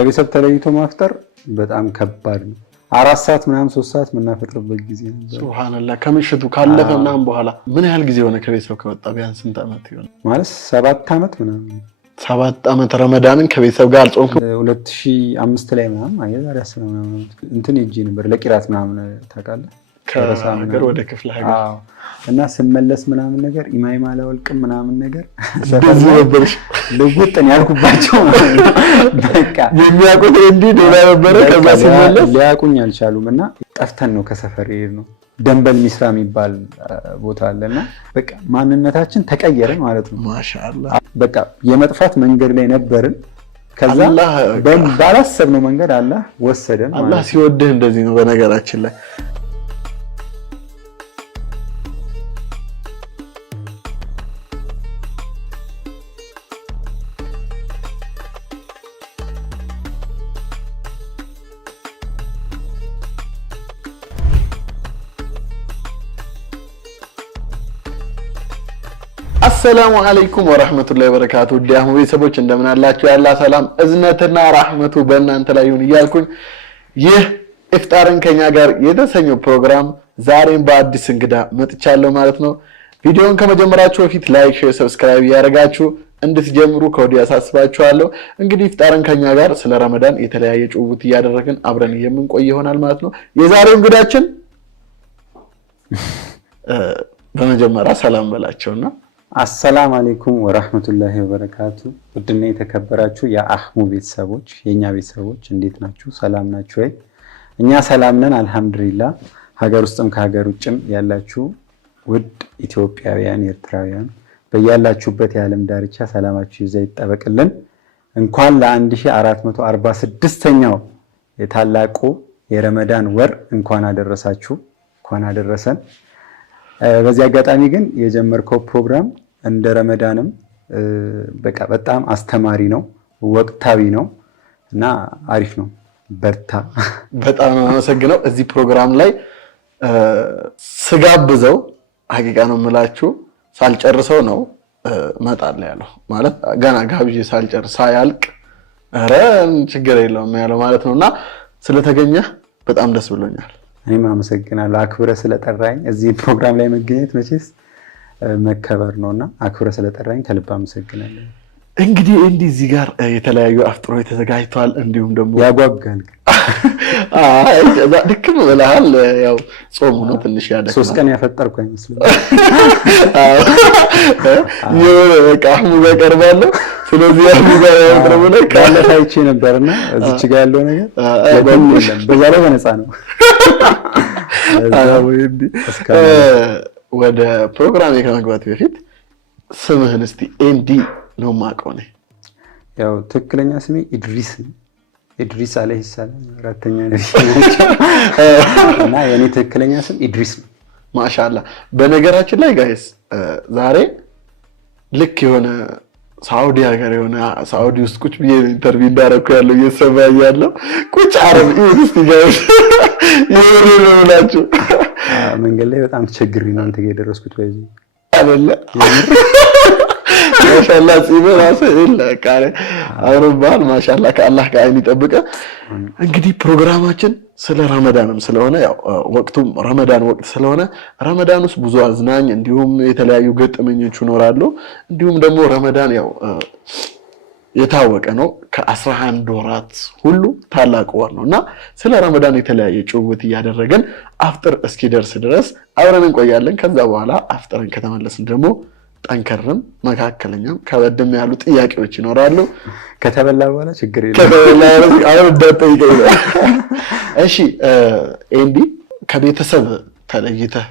ከቤተሰብ ተለይቶ ማፍጠር በጣም ከባድ ነው። 4 ሰዓት ምናምን 3 ሰዓት ምናፈጥርበት ጊዜ ነበር። ሱብሃንአላህ ከምሽቱ ካለፈ ምናምን በኋላ ምን ያህል ጊዜ ሆነ ከቤተሰብ ከወጣ? ቢያንስ ስንት ዓመት ይሆን? ማለት 7 ዓመት ምናምን 7 ዓመት ረመዳንን ከቤተሰብ ጋር አልጾምኩም። 2005 ላይ ምናምን ዛሬ 10 ምናምን እንትን ሄጄ ነበር ለቂራት ምናምን ታውቃለህ? ከሀገር ወደ ክፍለ ሀገር እና ስመለስ ምናምን ነገር ኢማም አላወልቅም ምናምን ነገር ሰፈር ነበር ልውጥን ያልኩባቸው በቃ የሚያውቁት እንዲህ ዶላ ነበር። ከዛ ሲመለስ ሊያቁኝ አልቻሉም እና ጠፍተን ነው ከሰፈር ነው ደንበል ሚስራ የሚባል ቦታ አለና በቃ ማንነታችን ተቀየረ ማለት ነው። ማሻአላህ በቃ የመጥፋት መንገድ ላይ ነበርን። ከዛ ባላሰብነው መንገድ አላህ ወሰደን። አላህ ሲወድህ እንደዚህ ነው በነገራችን ላይ። አሰላሙ አለይኩም ወራህመቱላሂ ወበረካቱ። ዲያሙ ቤተሰቦች እንደምን አላችሁ? ያላ ሰላም እዝነትና ረህመቱ በእናንተ ላይ ይሁን እያልኩኝ ይህ ኢፍጣርን ከኛ ጋር የተሰኘው ፕሮግራም ዛሬም በአዲስ እንግዳ መጥቻለሁ ማለት ነው። ቪዲዮውን ከመጀመራችሁ በፊት ላይክ፣ ሼር፣ ሰብስክራይብ ያደርጋችሁ እንድትጀምሩ ከወዲሁ አሳስባችኋለሁ። እንግዲህ ኢፍጣርን ከኛ ጋር ስለ ረመዳን የተለያየ ጭውውት እያደረግን አብረን የምንቆይ ይሆናል ማለት ነው። የዛሬው እንግዳችን በመጀመሪያ ሰላም በላቸውና አሰላሙ አለይኩም ወራህመቱላሂ ወበረካቱ። ውድና የተከበራችሁ የአህሙ ቤተሰቦች የኛ ቤተሰቦች እንዴት ናችሁ? ሰላም ናችሁ ወይ? እኛ ሰላም ነን አልহামዱሊላህ። ሀገር ውስጥም ከሀገር ውጭም ያላችሁ ውድ ኢትዮጵያውያን ኤርትራውያን በያላችሁበት የዓለም ዳርቻ ሰላማችሁ ይዛ ይጠበቅልን። እንኳን ለ1446ኛው የታላቁ የረመዳን ወር እንኳን አደረሳችሁ፣ እንኳን አደረሰን። በዚህ አጋጣሚ ግን የጀመርከው ፕሮግራም እንደ ረመዳንም በቃ በጣም አስተማሪ ነው፣ ወቅታዊ ነው እና አሪፍ ነው። በርታ። በጣም አመሰግናለሁ። እዚህ ፕሮግራም ላይ ስጋብዘው ሀቂቃ ነው የምላችሁ ሳልጨርሰው ነው መጣል ያለው ማለት ገና ጋብዤ ሳልጨርስ ሳያልቅ ኧረ ችግር የለውም ያለው ማለት ነውና ስለተገኘ በጣም ደስ ብሎኛል። እኔም አመሰግናለሁ አክብረ ስለጠራኝ። እዚህ ፕሮግራም ላይ መገኘት መቼስ መከበር ነውና አክብረ ስለጠራኝ ከልብ አመሰግናለሁ። እንግዲህ እዚህ ጋር የተለያዩ አፍጥሮች ተዘጋጅተዋል። እንዲሁም ደግሞ ያጓጓል። ከዛ ድክም ብለሃል። ያው ጾሙ ነው ትንሽ ያደክማል። 3 ቀን ያፈጠርኩ አይመስልም። በቃ አህሙ ጋር ቀርባለሁ። ስለዚህ አህሙ ጋር ያወጥረው ነው ካለታይቼ ነበርና እዚች ጋር ያለው ነገር በዛ ላይ በነፃ ነው። ወደ ፕሮግራሜ ከመግባት በፊት ስምህን እስቲ ኤንዲ ነው የማውቀው ነኝ። ያው ትክክለኛ ስሜ ኢድሪስ ነው። ኢድሪስ አለይሂ ሰላም አራተኛ ነብይ እና የኔ ትክክለኛ ስም ኢድሪስ ነው። ማሻአላህ። በነገራችን ላይ ጋይስ ዛሬ ልክ የሆነ ሳውዲ ሀገር የሆነ ሳውዲ ውስጥ ቁጭ ብዬ ኢንተርቪው እንዳደረኩ ያለው እየሰማኝ ያለው ቁጭ አረብ ኢንስቲ ጋይስ ይወሩላችሁ መንገድ ላይ በጣም ተቸግሬ ነው አንተ ጋር የደረስኩት ወይስ አይደለ? ማሻአላህ ሲበራስ ለካለ አውሮባል ማሻአላህ ከአላህ ጋር ይጠብቀ። እንግዲህ ፕሮግራማችን ስለ ረመዳንም ስለሆነ ያው ወቅቱም ረመዳን ወቅት ስለሆነ ረመዳን ውስጥ ብዙ አዝናኝ እንዲሁም የተለያዩ ገጠመኞች ይኖራሉ። እንዲሁም ደግሞ ረመዳን ያው የታወቀ ነው ከ11 ወራት ሁሉ ታላቁ ወር ነውና ስለ ረመዳን የተለያየ ጭውውት እያደረገን አፍጥር እስኪደርስ ድረስ አብረን እንቆያለን። ከዛ በኋላ አፍጥረን ከተመለስን ደግሞ ጠንከርም መካከለኛም ከበደም ያሉ ጥያቄዎች ይኖራሉ። ከተበላ በኋላ ችግር የለም። ከተበላ አሁን እንደጠይቀኝ። እሺ ኤንዲ ከቤተሰብ ተለይተህ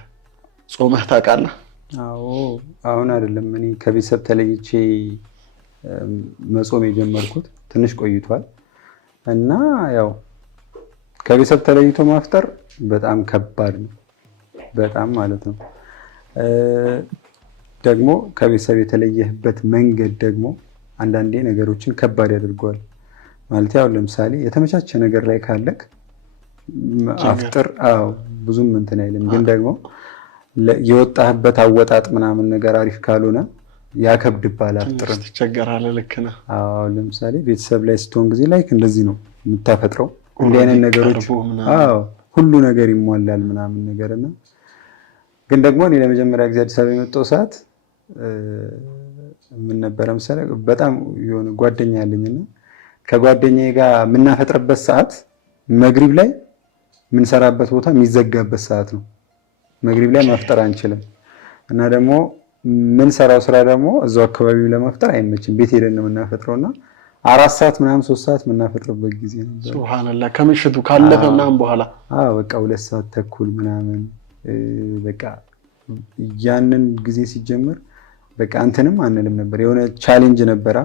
ጾመህ ታውቃለህ? አዎ አሁን አይደለም እኔ ከቤተሰብ ተለይቼ መጾም የጀመርኩት ትንሽ ቆይቷል እና ያው ከቤተሰብ ተለይቶ ማፍጠር በጣም ከባድ ነው፣ በጣም ማለት ነው። ደግሞ ከቤተሰብ የተለየህበት መንገድ ደግሞ አንዳንዴ ነገሮችን ከባድ ያደርገዋል ማለት ያው ለምሳሌ የተመቻቸ ነገር ላይ ካለክ አፍጥር ብዙም እንትን አይልም። ግን ደግሞ የወጣህበት አወጣጥ ምናምን ነገር አሪፍ ካልሆነ ያከብድባል አፍጥር ትቸገራለህ ልክ ነህ አዎ ለምሳሌ ቤተሰብ ላይ ስትሆን ጊዜ ላይክ እንደዚህ ነው የምታፈጥረው እንደ አይነት ነገሮች አዎ ሁሉ ነገር ይሟላል ምናምን ነገርና ግን ደግሞ እኔ ለመጀመሪያ ጊዜ አዲስ አበባ የመጣው ሰዓት ምን ነበር መሰለህ በጣም የሆነ ጓደኛ ያለኝና ከጓደኛዬ ጋር የምናፈጥርበት ሰዓት መግሪብ ላይ ምን ሰራበት ቦታ የሚዘጋበት ሰዓት ነው መግሪብ ላይ ማፍጠር አንችልም እና ደግሞ ምን ሰራው ስራ ደግሞ እዛው አካባቢው ለማፍጠር አይመችም ቤት ሄደን ነው የምናፈጥረውና 4 ሰዓት ምናምን 3 ሰዓት የምናፈጥርበት ጊዜ ነበር ሱብሃንአላህ ከምሽቱ ካለፈ ምናምን በኋላ በቃ 2 ሰዓት ተኩል ምናምን በቃ ያንን ጊዜ ሲጀምር በቃ አንተንም አንልም ነበር የሆነ ቻሌንጅ ነበረ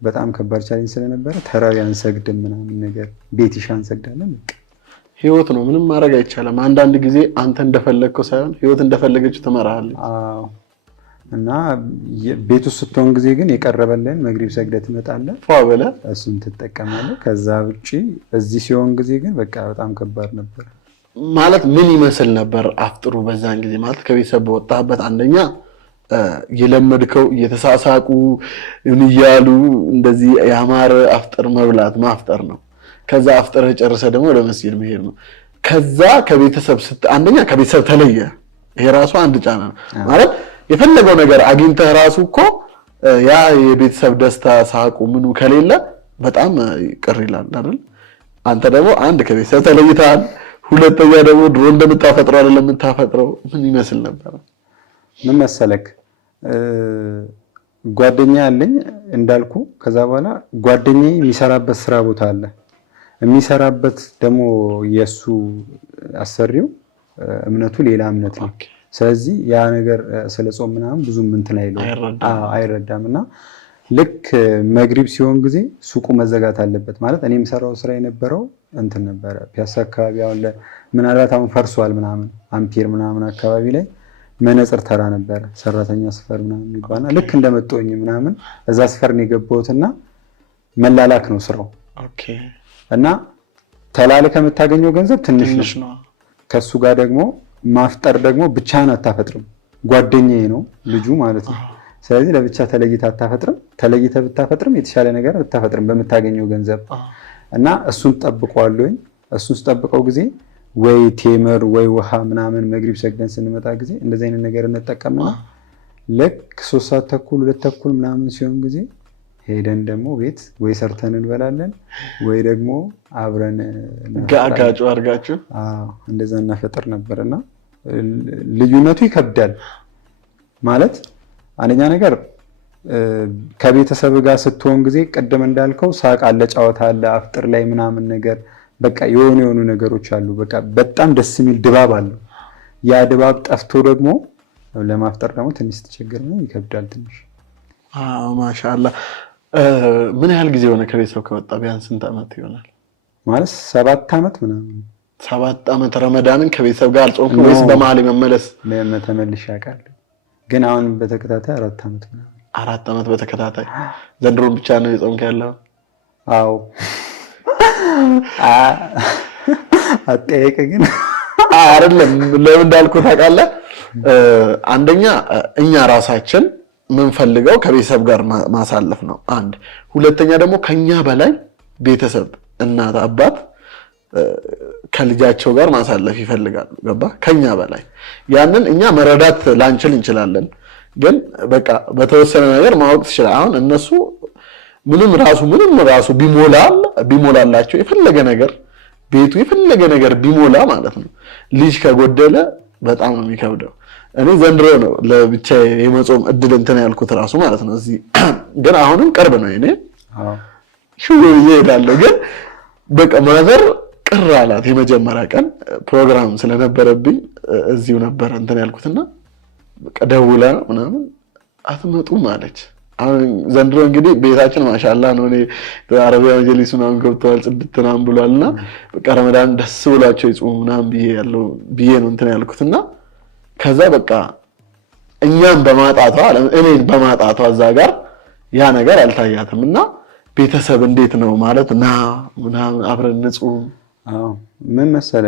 በጣም ከባድ ቻሌንጅ ስለነበረ ተራዊ አንሰግድም ምናምን ነገር ቤትሽ አንሰግዳለን በቃ ህይወት ነው ምንም ማድረግ አይቻልም አንዳንድ ጊዜ አንተ እንደፈለግከው ሳይሆን ህይወት እንደፈለገች ትመራሃለች እና ቤቱ ስትሆን ጊዜ ግን የቀረበልን መግሪብ ሰግደት ትመጣለህ ፏበለ እሱን ትጠቀማለህ ከዛ ውጪ እዚህ ሲሆን ጊዜ ግን በቃ በጣም ከባድ ነበር ማለት ምን ይመስል ነበር አፍጥሩ በዛን ጊዜ ማለት ከቤተሰብ ወጣበት አንደኛ የለመድከው እየተሳሳቁ እንያሉ እንደዚህ ያማረ አፍጥር መብላት ማፍጠር ነው ከዛ አፍጥር ጨርሰ ደግሞ ለመስጊድ መሄድ ነው ከዛ ከቤተሰብ አንደኛ ከቤተሰብ ተለየ ይሄ ራሱ አንድ ጫና ነው ማለት የፈለገው ነገር አግኝተህ ራሱ እኮ ያ የቤተሰብ ደስታ ሳቁ ምኑ ከሌለ በጣም ቅር ይላል አይደል አንተ ደግሞ አንድ ከቤተሰብ ተለይተሃል ሁለተኛ ደግሞ ድሮ እንደምታፈጥረው አይደለም የምታፈጥረው ምን ይመስል ነበር ምን መሰለክ ጓደኛ ያለኝ እንዳልኩ ከዛ በኋላ ጓደኛዬ የሚሰራበት ስራ ቦታ አለ የሚሰራበት ደግሞ የሱ አሰሪው እምነቱ ሌላ እምነት ነው ስለዚህ ያ ነገር ስለጾም ምናምን ብዙም እንትን አይረዳምና ልክ መግሪብ ሲሆን ጊዜ ሱቁ መዘጋት አለበት ማለት እኔ የምሰራው ስራ የነበረው እንትን ነበር ፒያሳ አካባቢ አሁን ምናልባት አሁን ፈርሷል ምናምን አምፒር ምናምን አካባቢ ላይ መነጽር ተራ ነበር ሰራተኛ ስፈር ምናምን ይባላል ልክ እንደመጣሁኝ ምናምን እዛ ስፈር ነው የገባሁትና መላላክ ነው ስራው እና ተላልከ የምታገኘው ገንዘብ ትንሽ ነው ከሱ ጋር ደግሞ ማፍጠር ደግሞ ብቻህን አታፈጥርም ጓደኛዬ ነው ልጁ ማለት ነው ስለዚህ ለብቻ ተለይታ አታፈጥርም ተለይተ ብታፈጥርም የተሻለ ነገር አታፈጥርም በመታገኘው ገንዘብ እና እሱን ተጠብቀዋለኝ እሱን ተጠብቀው ጊዜ ወይ ቴምር ወይ ውሃ ምናምን መግሪብ ሰግደን ስንመጣ ጊዜ እንደዚህ አይነት ነገር እንጠቀምና ልክ 3 ሰዓት ተኩል 2 ተኩል ምናምን ሲሆን ጊዜ ሄደን ደግሞ ቤት ወይ ሰርተን እንበላለን ወይ ደግሞ አብረን ጋጋጩ አርጋችሁ እንደዛ እናፈጥር ነበርና ልዩነቱ ይከብዳል ማለት አንደኛ ነገር ከቤተሰብ ጋር ስትሆን ጊዜ ቀደም እንዳልከው ሳቅ አለ ጫወታ አለ አፍጥር ላይ ምናምን ነገር በቃ የሆኑ ነገሮች አሉ በቃ በጣም ደስ የሚል ድባብ አለው ያ ድባብ ጠፍቶ ደግሞ ለማፍጠር ደግሞ ትንሽ ተቸገረን ይከብዳል ትንሽ ማሻአላ ምን ያህል ጊዜ ሆነ ከቤተሰብ ከወጣ ቢያንስ ስንት አመት ይሆናል ማለት 7 አመት ምናምን 7 አመት ረመዳንን ከቤተሰብ ጋር አልጾምክ ወይስ በመሃል መመለስ ተመልሼ አውቃለሁ ግን አሁን በተከታታይ 4 አመት ምናምን 4 አመት በተከታታይ ዘንድሮ ብቻ ነው የጾምክ ያለው አዎ አጠየቀ ግን አይደለም ለምን እንዳልኩ ታውቃለህ አንደኛ እኛ ራሳችን ምን ፈልገው ከቤተሰብ ጋር ማሳለፍ ነው አንድ ሁለተኛ ደግሞ ከኛ በላይ ቤተሰብ እናት አባት ከልጃቸው ጋር ማሳለፍ ይፈልጋሉ ገባ ከኛ በላይ ያንን እኛ መረዳት ላንችል እንችላለን ግን በቃ በተወሰነ ነገር ማወቅ ይችላል አሁን እነሱ ምንም ራሱ ቢሞላላቸው የፈለገ ነገር ቤቱ የፈለገ ነገር ቢሞላ ማለት ነው ልጅ ከጎደለ በጣም ነው የሚከብደው እኔ ዘንድሮ ነው ለብቻ የመጾም እድል እንትን ያልኩት ራሱ ማለት ነው እዚህ ግን አሁንም ቅርብ ነው እኔ ሽው ይሄዳለሁ ግን በቃ ማዘር ቅር አላት የመጀመሪያ ቀን ፕሮግራም ስለነበረብኝ እዚሁ ነበር እንትን ያልኩትና በቃ ደውላ ምናምን አትመጡም አለች አሁን ዘንድሮ እንግዲህ ቤታችን ማሻአላ ነው እኔ አረቢያ መጅሊስ ምናምን ገብተዋል ጽድትናም ብሏልና በቃ ረመዳን ደስ ብሏቸው ይጾሙ ምናምን ብዬ ነው እንትን ያልኩትና ከዛ በቃ እኛም በማጣቷ እኔ በማጣቷ እዛ ጋር ያ ነገር አልታያትምና ቤተሰብ እንዴት ነው ማለት ምናምን አብረን ንጹም ምን መሰለ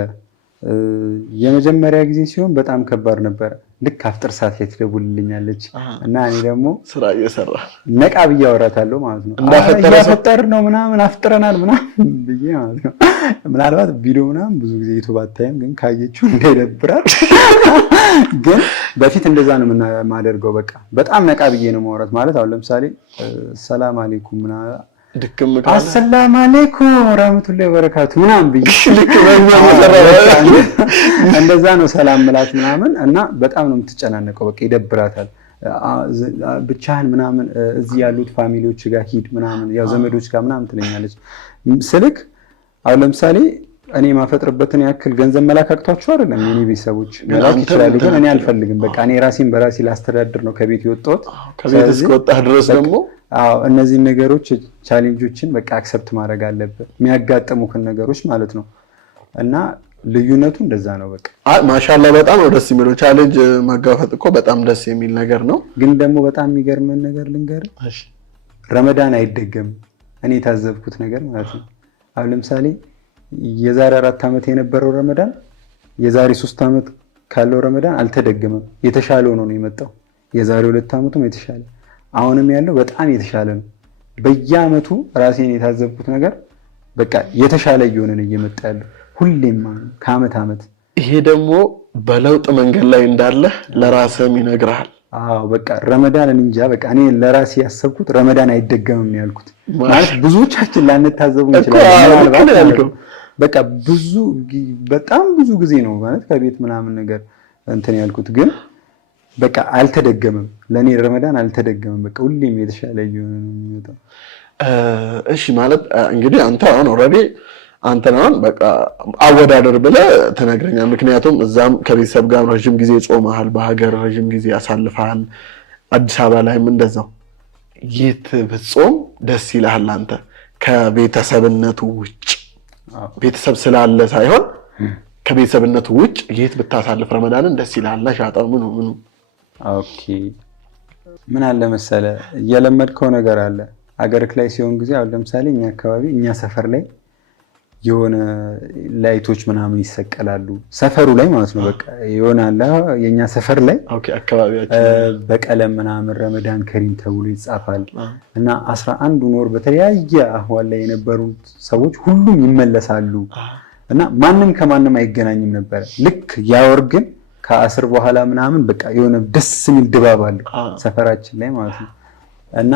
የመጀመሪያ ጊዜ ሲሆን በጣም ከባድ ነበር ልክ አፍጥር ሰዓት ላይ ትደውልልኛለች እና እኔ ደግሞ ስራ እየሰራ ነቃ ብዬ አወራታለሁ ማለት ነው። እንዳፈጠር ነው ምናምን አፍጥረናል ምናምን ብዬ ማለት ነው። ምናልባት ቪዲዮ ምናምን ብዙ ጊዜ ዩቲዩብ አታይም፣ ግን ካየችው እንዳይደብራል። ግን በፊት እንደዛ ነው የማደርገው። በቃ በጣም ነቃ ብዬ ነው ማውራት ማለት። አሁን ለምሳሌ ሰላም አለይኩም ምናምን ድክም ካለ አሰላም አለይኩም ወራህመቱላሂ ወበረካቱ ምናምን ብዬ ልክ በእኛ እንደዛ ነው ሰላም ምላት ምናምን እና በጣም ነው የምትጨናነቀው። በቃ ይደብራታል። ብቻህን ምናምን እዚህ ያሉት ፋሚሊዎች ጋር ሂድ ምናምን ያው ዘመዶች ጋር ምናምን ትለኛለች። ስልክ አሁን ለምሳሌ እኔ ማፈጥርበትን ያክል ገንዘብ መላክ አቅቷቸው አይደለም የኔ ቤተሰቦች መላክ ይችላሉ፣ ግን እኔ አልፈልግም። በቃ እኔ ራሴን በራሴ ላስተዳድር ነው ከቤት የወጣሁት። ከቤት እስከወጣህ ድረስ ደግሞ እነዚህ ነገሮች ቻሌንጆችን በቃ አክሰፕት ማድረግ አለበት፣ የሚያጋጥሙትን ነገሮች ማለት ነው። እና ልዩነቱ እንደዛ ነው። በቃ ማሻአላ በጣም ነው ደስ የሚለው። ቻሌንጅ ማጋፈጥ እኮ በጣም ደስ የሚል ነገር ነው። ግን ደግሞ በጣም የሚገርመን ነገር ልንገርህ፣ እሺ ረመዳን አይደገም። እኔ የታዘብኩት ነገር ማለት ነው። አሁን ለምሳሌ የዛሬ 4 ዓመት የነበረው ረመዳን የዛሬ 3 ዓመት ካለው ረመዳን አልተደገመም። የተሻለ ሆኖ ነው የመጣው። የዛሬ 2 ዓመቱም የተሻለ አሁንም ያለው በጣም የተሻለ ነው። በየአመቱ ራሴን የታዘብኩት ነገር በቃ የተሻለ እየሆነ ነው እየመጣ ያለው ሁሌም ከአመት አመት። ይሄ ደግሞ በለውጥ መንገድ ላይ እንዳለ ለራስህም ይነግርሃል። በቃ ረመዳን እንጃ በቃ እኔ ለራሴ ያሰብኩት ረመዳን አይደገምም ነው ያልኩት። ማለት ብዙዎቻችን ላንታዘቡ እንችላለን። በቃ በጣም ብዙ ጊዜ ነው ማለት ከቤት ምናምን ነገር እንትን ያልኩት፣ ግን በቃ አልተደገመም። ለኔ ረመዳን አልተደገመም። በቃ ሁሌም የተሻለ እየሆነ ነው የሚመጣው። እሺ ማለት እንግዲህ አንተ አሁን ኦልሬዲ አንተናን በቃ አወዳደር ብለህ ትነግረኛለህ። ምክንያቱም እዛም ከቤተሰብ ጋር ረጅም ጊዜ ጾመሃል፣ በሀገር ረጅም ጊዜ አሳልፈሃል። አዲስ አበባ ላይም እንደዛው። የት ብትጾም ደስ ይልሃል አንተ ከቤተሰብነቱ ውጭ? ቤተሰብ ስላለ ሳይሆን ከቤተሰብነቱ ውጭ የት ብታሳልፍ ረመዳንን ደስ ይልሃል? ሻጣው ምኑ ኦኬ ምን አለ መሰለ እየለመድከው ነገር አለ አገርክ ላይ ሲሆን ጊዜ። አሁን ለምሳሌ እኛ አካባቢ እኛ ሰፈር ላይ የሆነ ላይቶች ምናምን ይሰቀላሉ ሰፈሩ ላይ ማለት ነው። በቃ የሆነ አለ የኛ ሰፈር ላይ አካባቢያችን በቀለም ምናምን ረመዳን ከሪም ተብሎ ይጻፋል እና 11 ወር በተለያየ አህዋል ላይ የነበሩ ሰዎች ሁሉም ይመለሳሉ እና ማንም ከማንም አይገናኝም ነበር። ልክ ያወር ግን ከአስር በኋላ ምናምን በቃ የሆነ ደስ የሚል ድባብ አለ ሰፈራችን ላይ ማለት ነው። እና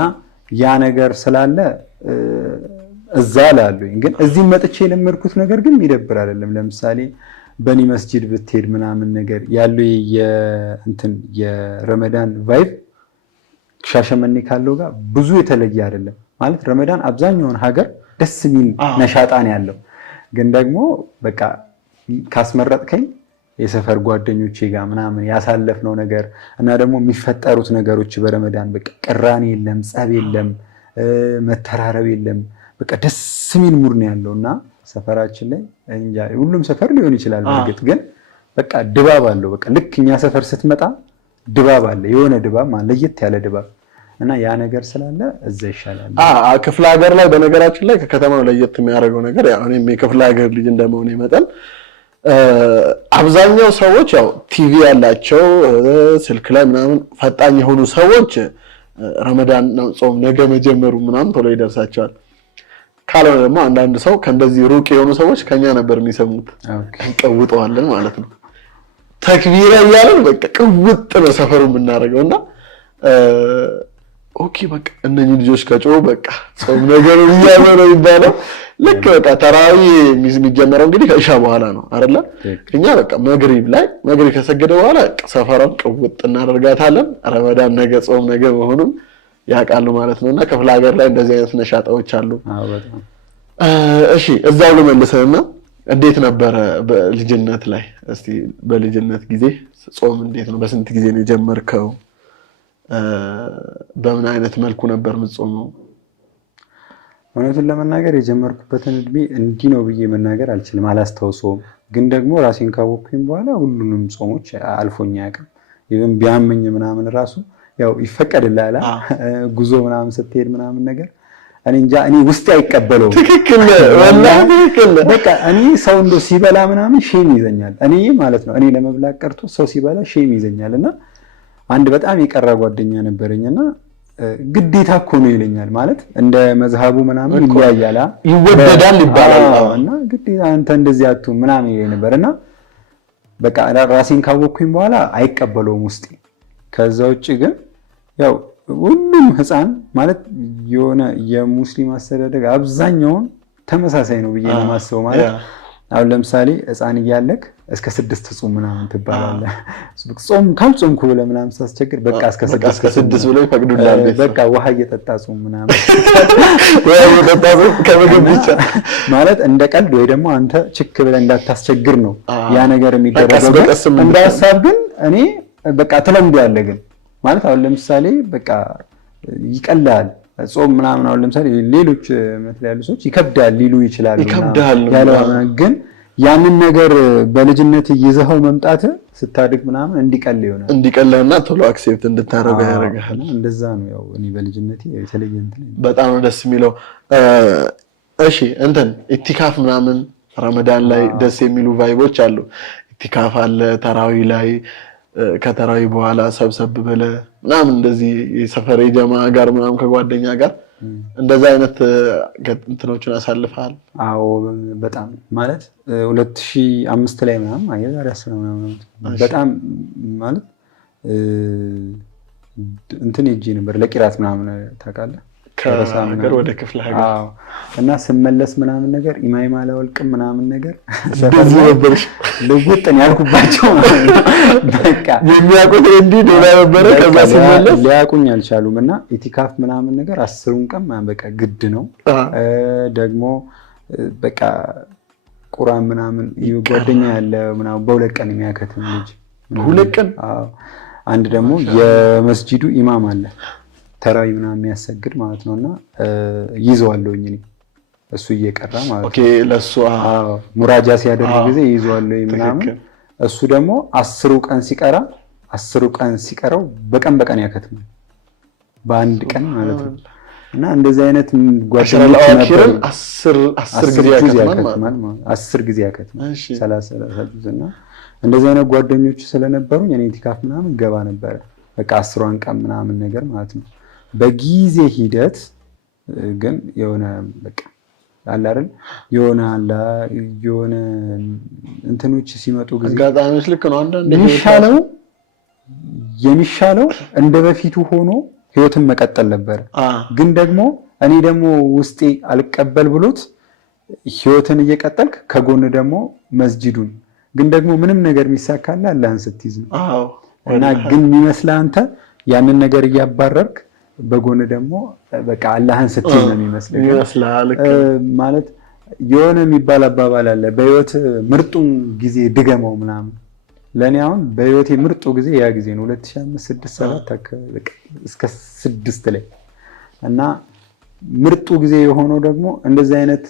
ያ ነገር ስላለ እዛ ላሉኝ ግን እዚህ መጥቼ የለመድኩት ነገር ግን ይደብር አይደለም። ለምሳሌ በኒ መስጂድ ብትሄድ ምናምን ነገር ያለው የረመዳን ቫይብ ሻሸመኔ ካለው ጋር ብዙ የተለየ አይደለም። ማለት ረመዳን አብዛኛውን ሀገር ደስ የሚል ነሻጣን ያለው ግን ደግሞ በቃ ካስመረጥከኝ የሰፈር ጓደኞቼ ጋር ምናምን ያሳለፍነው ነገር እና ደግሞ የሚፈጠሩት ነገሮች በረመዳን በቃ ቅራኔ የለም፣ ጸብ የለም፣ መተራረብ የለም። በቃ ደስ የሚል ሙድ ነው ያለው እና ሰፈራችን ላይ እንጃ ሁሉም ሰፈር ሊሆን ይችላል በእርግጥ ግን በቃ ድባብ አለው። በቃ ልክ እኛ ሰፈር ስትመጣ ድባብ አለ፣ የሆነ ድባብ ማለት ለየት ያለ ድባብ እና ያ ነገር ስላለ እዛ ይሻላል። ክፍለ ሀገር ላይ በነገራችን ላይ ከከተማው ለየት የሚያደርገው ነገር ያው እኔም የክፍለ ሀገር ልጅ እንደመሆኔ መጠን አብዛኛው ሰዎች ያው ቲቪ ያላቸው ስልክ ላይ ምናምን ፈጣኝ የሆኑ ሰዎች ረመዳን ነው ጾም ነገ መጀመሩ ምናምን ቶሎ ይደርሳቸዋል። ካልሆነ ደግሞ አንዳንድ ሰው ከእንደዚህ ሩቅ የሆኑ ሰዎች ከኛ ነበር የሚሰሙት እንቀውጠዋለን ማለት ነው። ተክቢራ እያለን በቃ ቅውጥ ነው ሰፈሩ የምናደርገውና ኦኬ በቃ እነኚህ ልጆች ከጮሁ በቃ ጾም ነገሩ እያመረው ይባላል። ልክ በቃ ተራዊ የሚጀመረው እንግዲህ ከኢሻ በኋላ ነው አይደለ? እኛ በቃ መግሪብ ከሰገደ በኋላ ሰፈራን ቅውጥ እናደርጋታለን። ረመዳን ነገ ጾም ነገ መሆኑን ያውቃሉ ማለት ነውና ክፍለ ሀገር ላይ እንደዚህ አይነት ነሻጣዎች አሉ። እሺ እዛው ልመልስህና እንዴት ነበረ በልጅነት ላይ? እስቲ በልጅነት ጊዜ ጾም እንዴት ነው? በስንት ጊዜ ነው የጀመርከው? በምን አይነት መልኩ ነበር የምትጾመው? እውነቱን ለመናገር የጀመርኩበትን እድሜ እንዲህ ነው ብዬ መናገር አልችልም፣ አላስታውሰውም። ግን ደግሞ ራሴን ካወቅኩኝ በኋላ ሁሉንም ጾሞች አልፎኝ አያውቅም። ይሄን ቢያመኝ ምናምን ራሱ ያው ይፈቀድልሃል ጉዞ ምናምን ስትሄድ ምናምን ነገር እኔ እንጃ እኔ ውስጤ አይቀበለውም። ትክክል ወላሂ ትክክል። በቃ እኔ ሰው እንዶ ሲበላ ምናምን ሼም ይዘኛል እኔ ማለት ነው። እኔ ለመብላት ቀርቶ ሰው ሲበላ ሼም ይዘኛልና አንድ በጣም የቀረ ጓደኛ ነበረኝና ግዴታ እኮ ነው ይለኛል ማለት እንደ መዝሃቡ ምናምን ይለያያል ይወደዳል ይባላል እና ግዴታ አንተ እንደዚህ አትሁን ምናምን ይለኝ ነበርና በቃ ራሴን ካወቅኩኝ በኋላ አይቀበለውም ውስጤ። ከዛ ውጪ ግን ያው ሁሉም ህፃን ማለት የሆነ የሙስሊም አስተዳደግ አብዛኛውን ተመሳሳይ ነው ብዬ ነው የማስበው። ማለት አሁን ለምሳሌ ህፃን እያለክ እስከ 6 ጾም ምናምን ትባላለህ። ጾም ካልጾምኩ ብለህ ምናምን ሳስቸግር በቃ እስከ 6 ብለው ይፈቅዱልሃል። በቃ ውሃ እየጠጣ ጾም ምናምን ውሃ እየጠጣ ጾም ከምግብ ብቻ ማለት እንደ ቀልድ ወይ ደግሞ አንተ ችክ ብለህ እንዳታስቸግር ነው ያ ነገር የሚደረገው። እንደ ሀሳብ ግን እኔ በቃ ትለምደዋለህ ግን ማለት አሁን ለምሳሌ በቃ ይቀላል ጾም ምናምን አሁን ለምሳሌ ሌሎች እምነት ያሉ ሰዎች ይከብዳል ሊሉ ይችላሉ ያለው ግን ያንን ነገር በልጅነት ይዘኸው መምጣት ስታድግ ምናምን እንዲቀል ይሆናል እንዲቀልህና ቶሎ አክሴፕት እንድታረገው ያደርጋል። እንደዛ ነው ያው እኔ በልጅነቴ የተለየ እንትን በጣም ነው ደስ የሚለው። እሺ እንትን ኢቲካፍ ምናምን ረመዳን ላይ ደስ የሚሉ ቫይቦች አሉ። ኢቲካፍ አለ ተራዊ ላይ ከተራዊ በኋላ ሰብሰብ ብለ ምናምን እንደዚህ የሰፈር ጀማ ጋር ምናምን ከጓደኛ ጋር እንደዛ አይነት እንትኖችን አሳልፈሃል? አዎ በጣም ማለት 2005 ላይ ምናምን አየዛሬ 10 ምናምን በጣም ማለት እንትን ሄጄ ነበር ለቂራት ምናምን ታውቃለህ ከሀገር ወደ ክፍለ ሀገር እና ስመለስ ምናምን ነገር ኢማም አላወልቅም ምናምን ነገር ሰፈር ነበር ልውጥን ያልኩባቸው በቃ የሚያውቁት እንዲህ ዶላ ነበረ። ከዛ ሲመለስ ሊያውቁኝ አልቻሉም እና ኢቲካፍ ምናምን ነገር 10ን ቀን በቃ ግድ ነው ደግሞ በቃ ቁርአን ምናምን ጓደኛ ያለ ምናምን በሁለት ቀን የሚያከትም ልጅ በሁለት ቀን አንድ ደግሞ የመስጂዱ ኢማም አለ ተራዊ ምናምን የሚያሰግድ ማለት ነውና ይዘዋለሁኝ እኔ እሱ እየቀራ ማለት ኦኬ ለሱ ሙራጃ ሲያደርግ ጊዜ ይዘዋለሁኝ ምናምን እሱ ደግሞ 10 ቀን ሲቀረው በቀን ያከትማል በአንድ ቀን ማለት ነው። እና እንደዚህ አይነት ጓደኞች ነበሩ 10 ጊዜ ያከትማል 10 ጊዜ ያከትማል 30 ጁዝና እንደዚህ አይነት ጓደኞች ስለነበሩኝ እኔ ኢቲካፍ ምናምን ገባ ነበር በቃ 10ን ቀን ምናምን ነገር ማለት ነው። በጊዜ ሂደት ግን የሆነ በቃ አለ አይደል የሆነ እንትኖች ሲመጡ ጊዜ አጋጣሚዎች ልክ ነው አንዳንዴ የሚሻለው እንደ በፊቱ ሆኖ ህይወትን መቀጠል ነበር። ግን ደግሞ እኔ ደግሞ ውስጤ አልቀበል ብሎት ህይወትን እየቀጠልክ ከጎን ደግሞ መስጂዱን ግን ደግሞ ምንም ነገር የሚሳካልህ አላህን ስትይዝ ነው። እና ግን የሚመስልህ አንተ ያንን ነገር እያባረርክ በጎን ደግሞ በቃ አላህን ስትይዝ ነው የሚመስልህ ማለት የሆነ የሚባል አባባል አለ በህይወት ምርጡን ጊዜ ድገመው ምናምን። ለኔ አሁን በህይወቴ ምርጡ ጊዜ ያ ጊዜ ነው 2005 6 7 እስከ 6 ላይ እና ምርጡ ጊዜ የሆነው ደግሞ እንደዚህ አይነት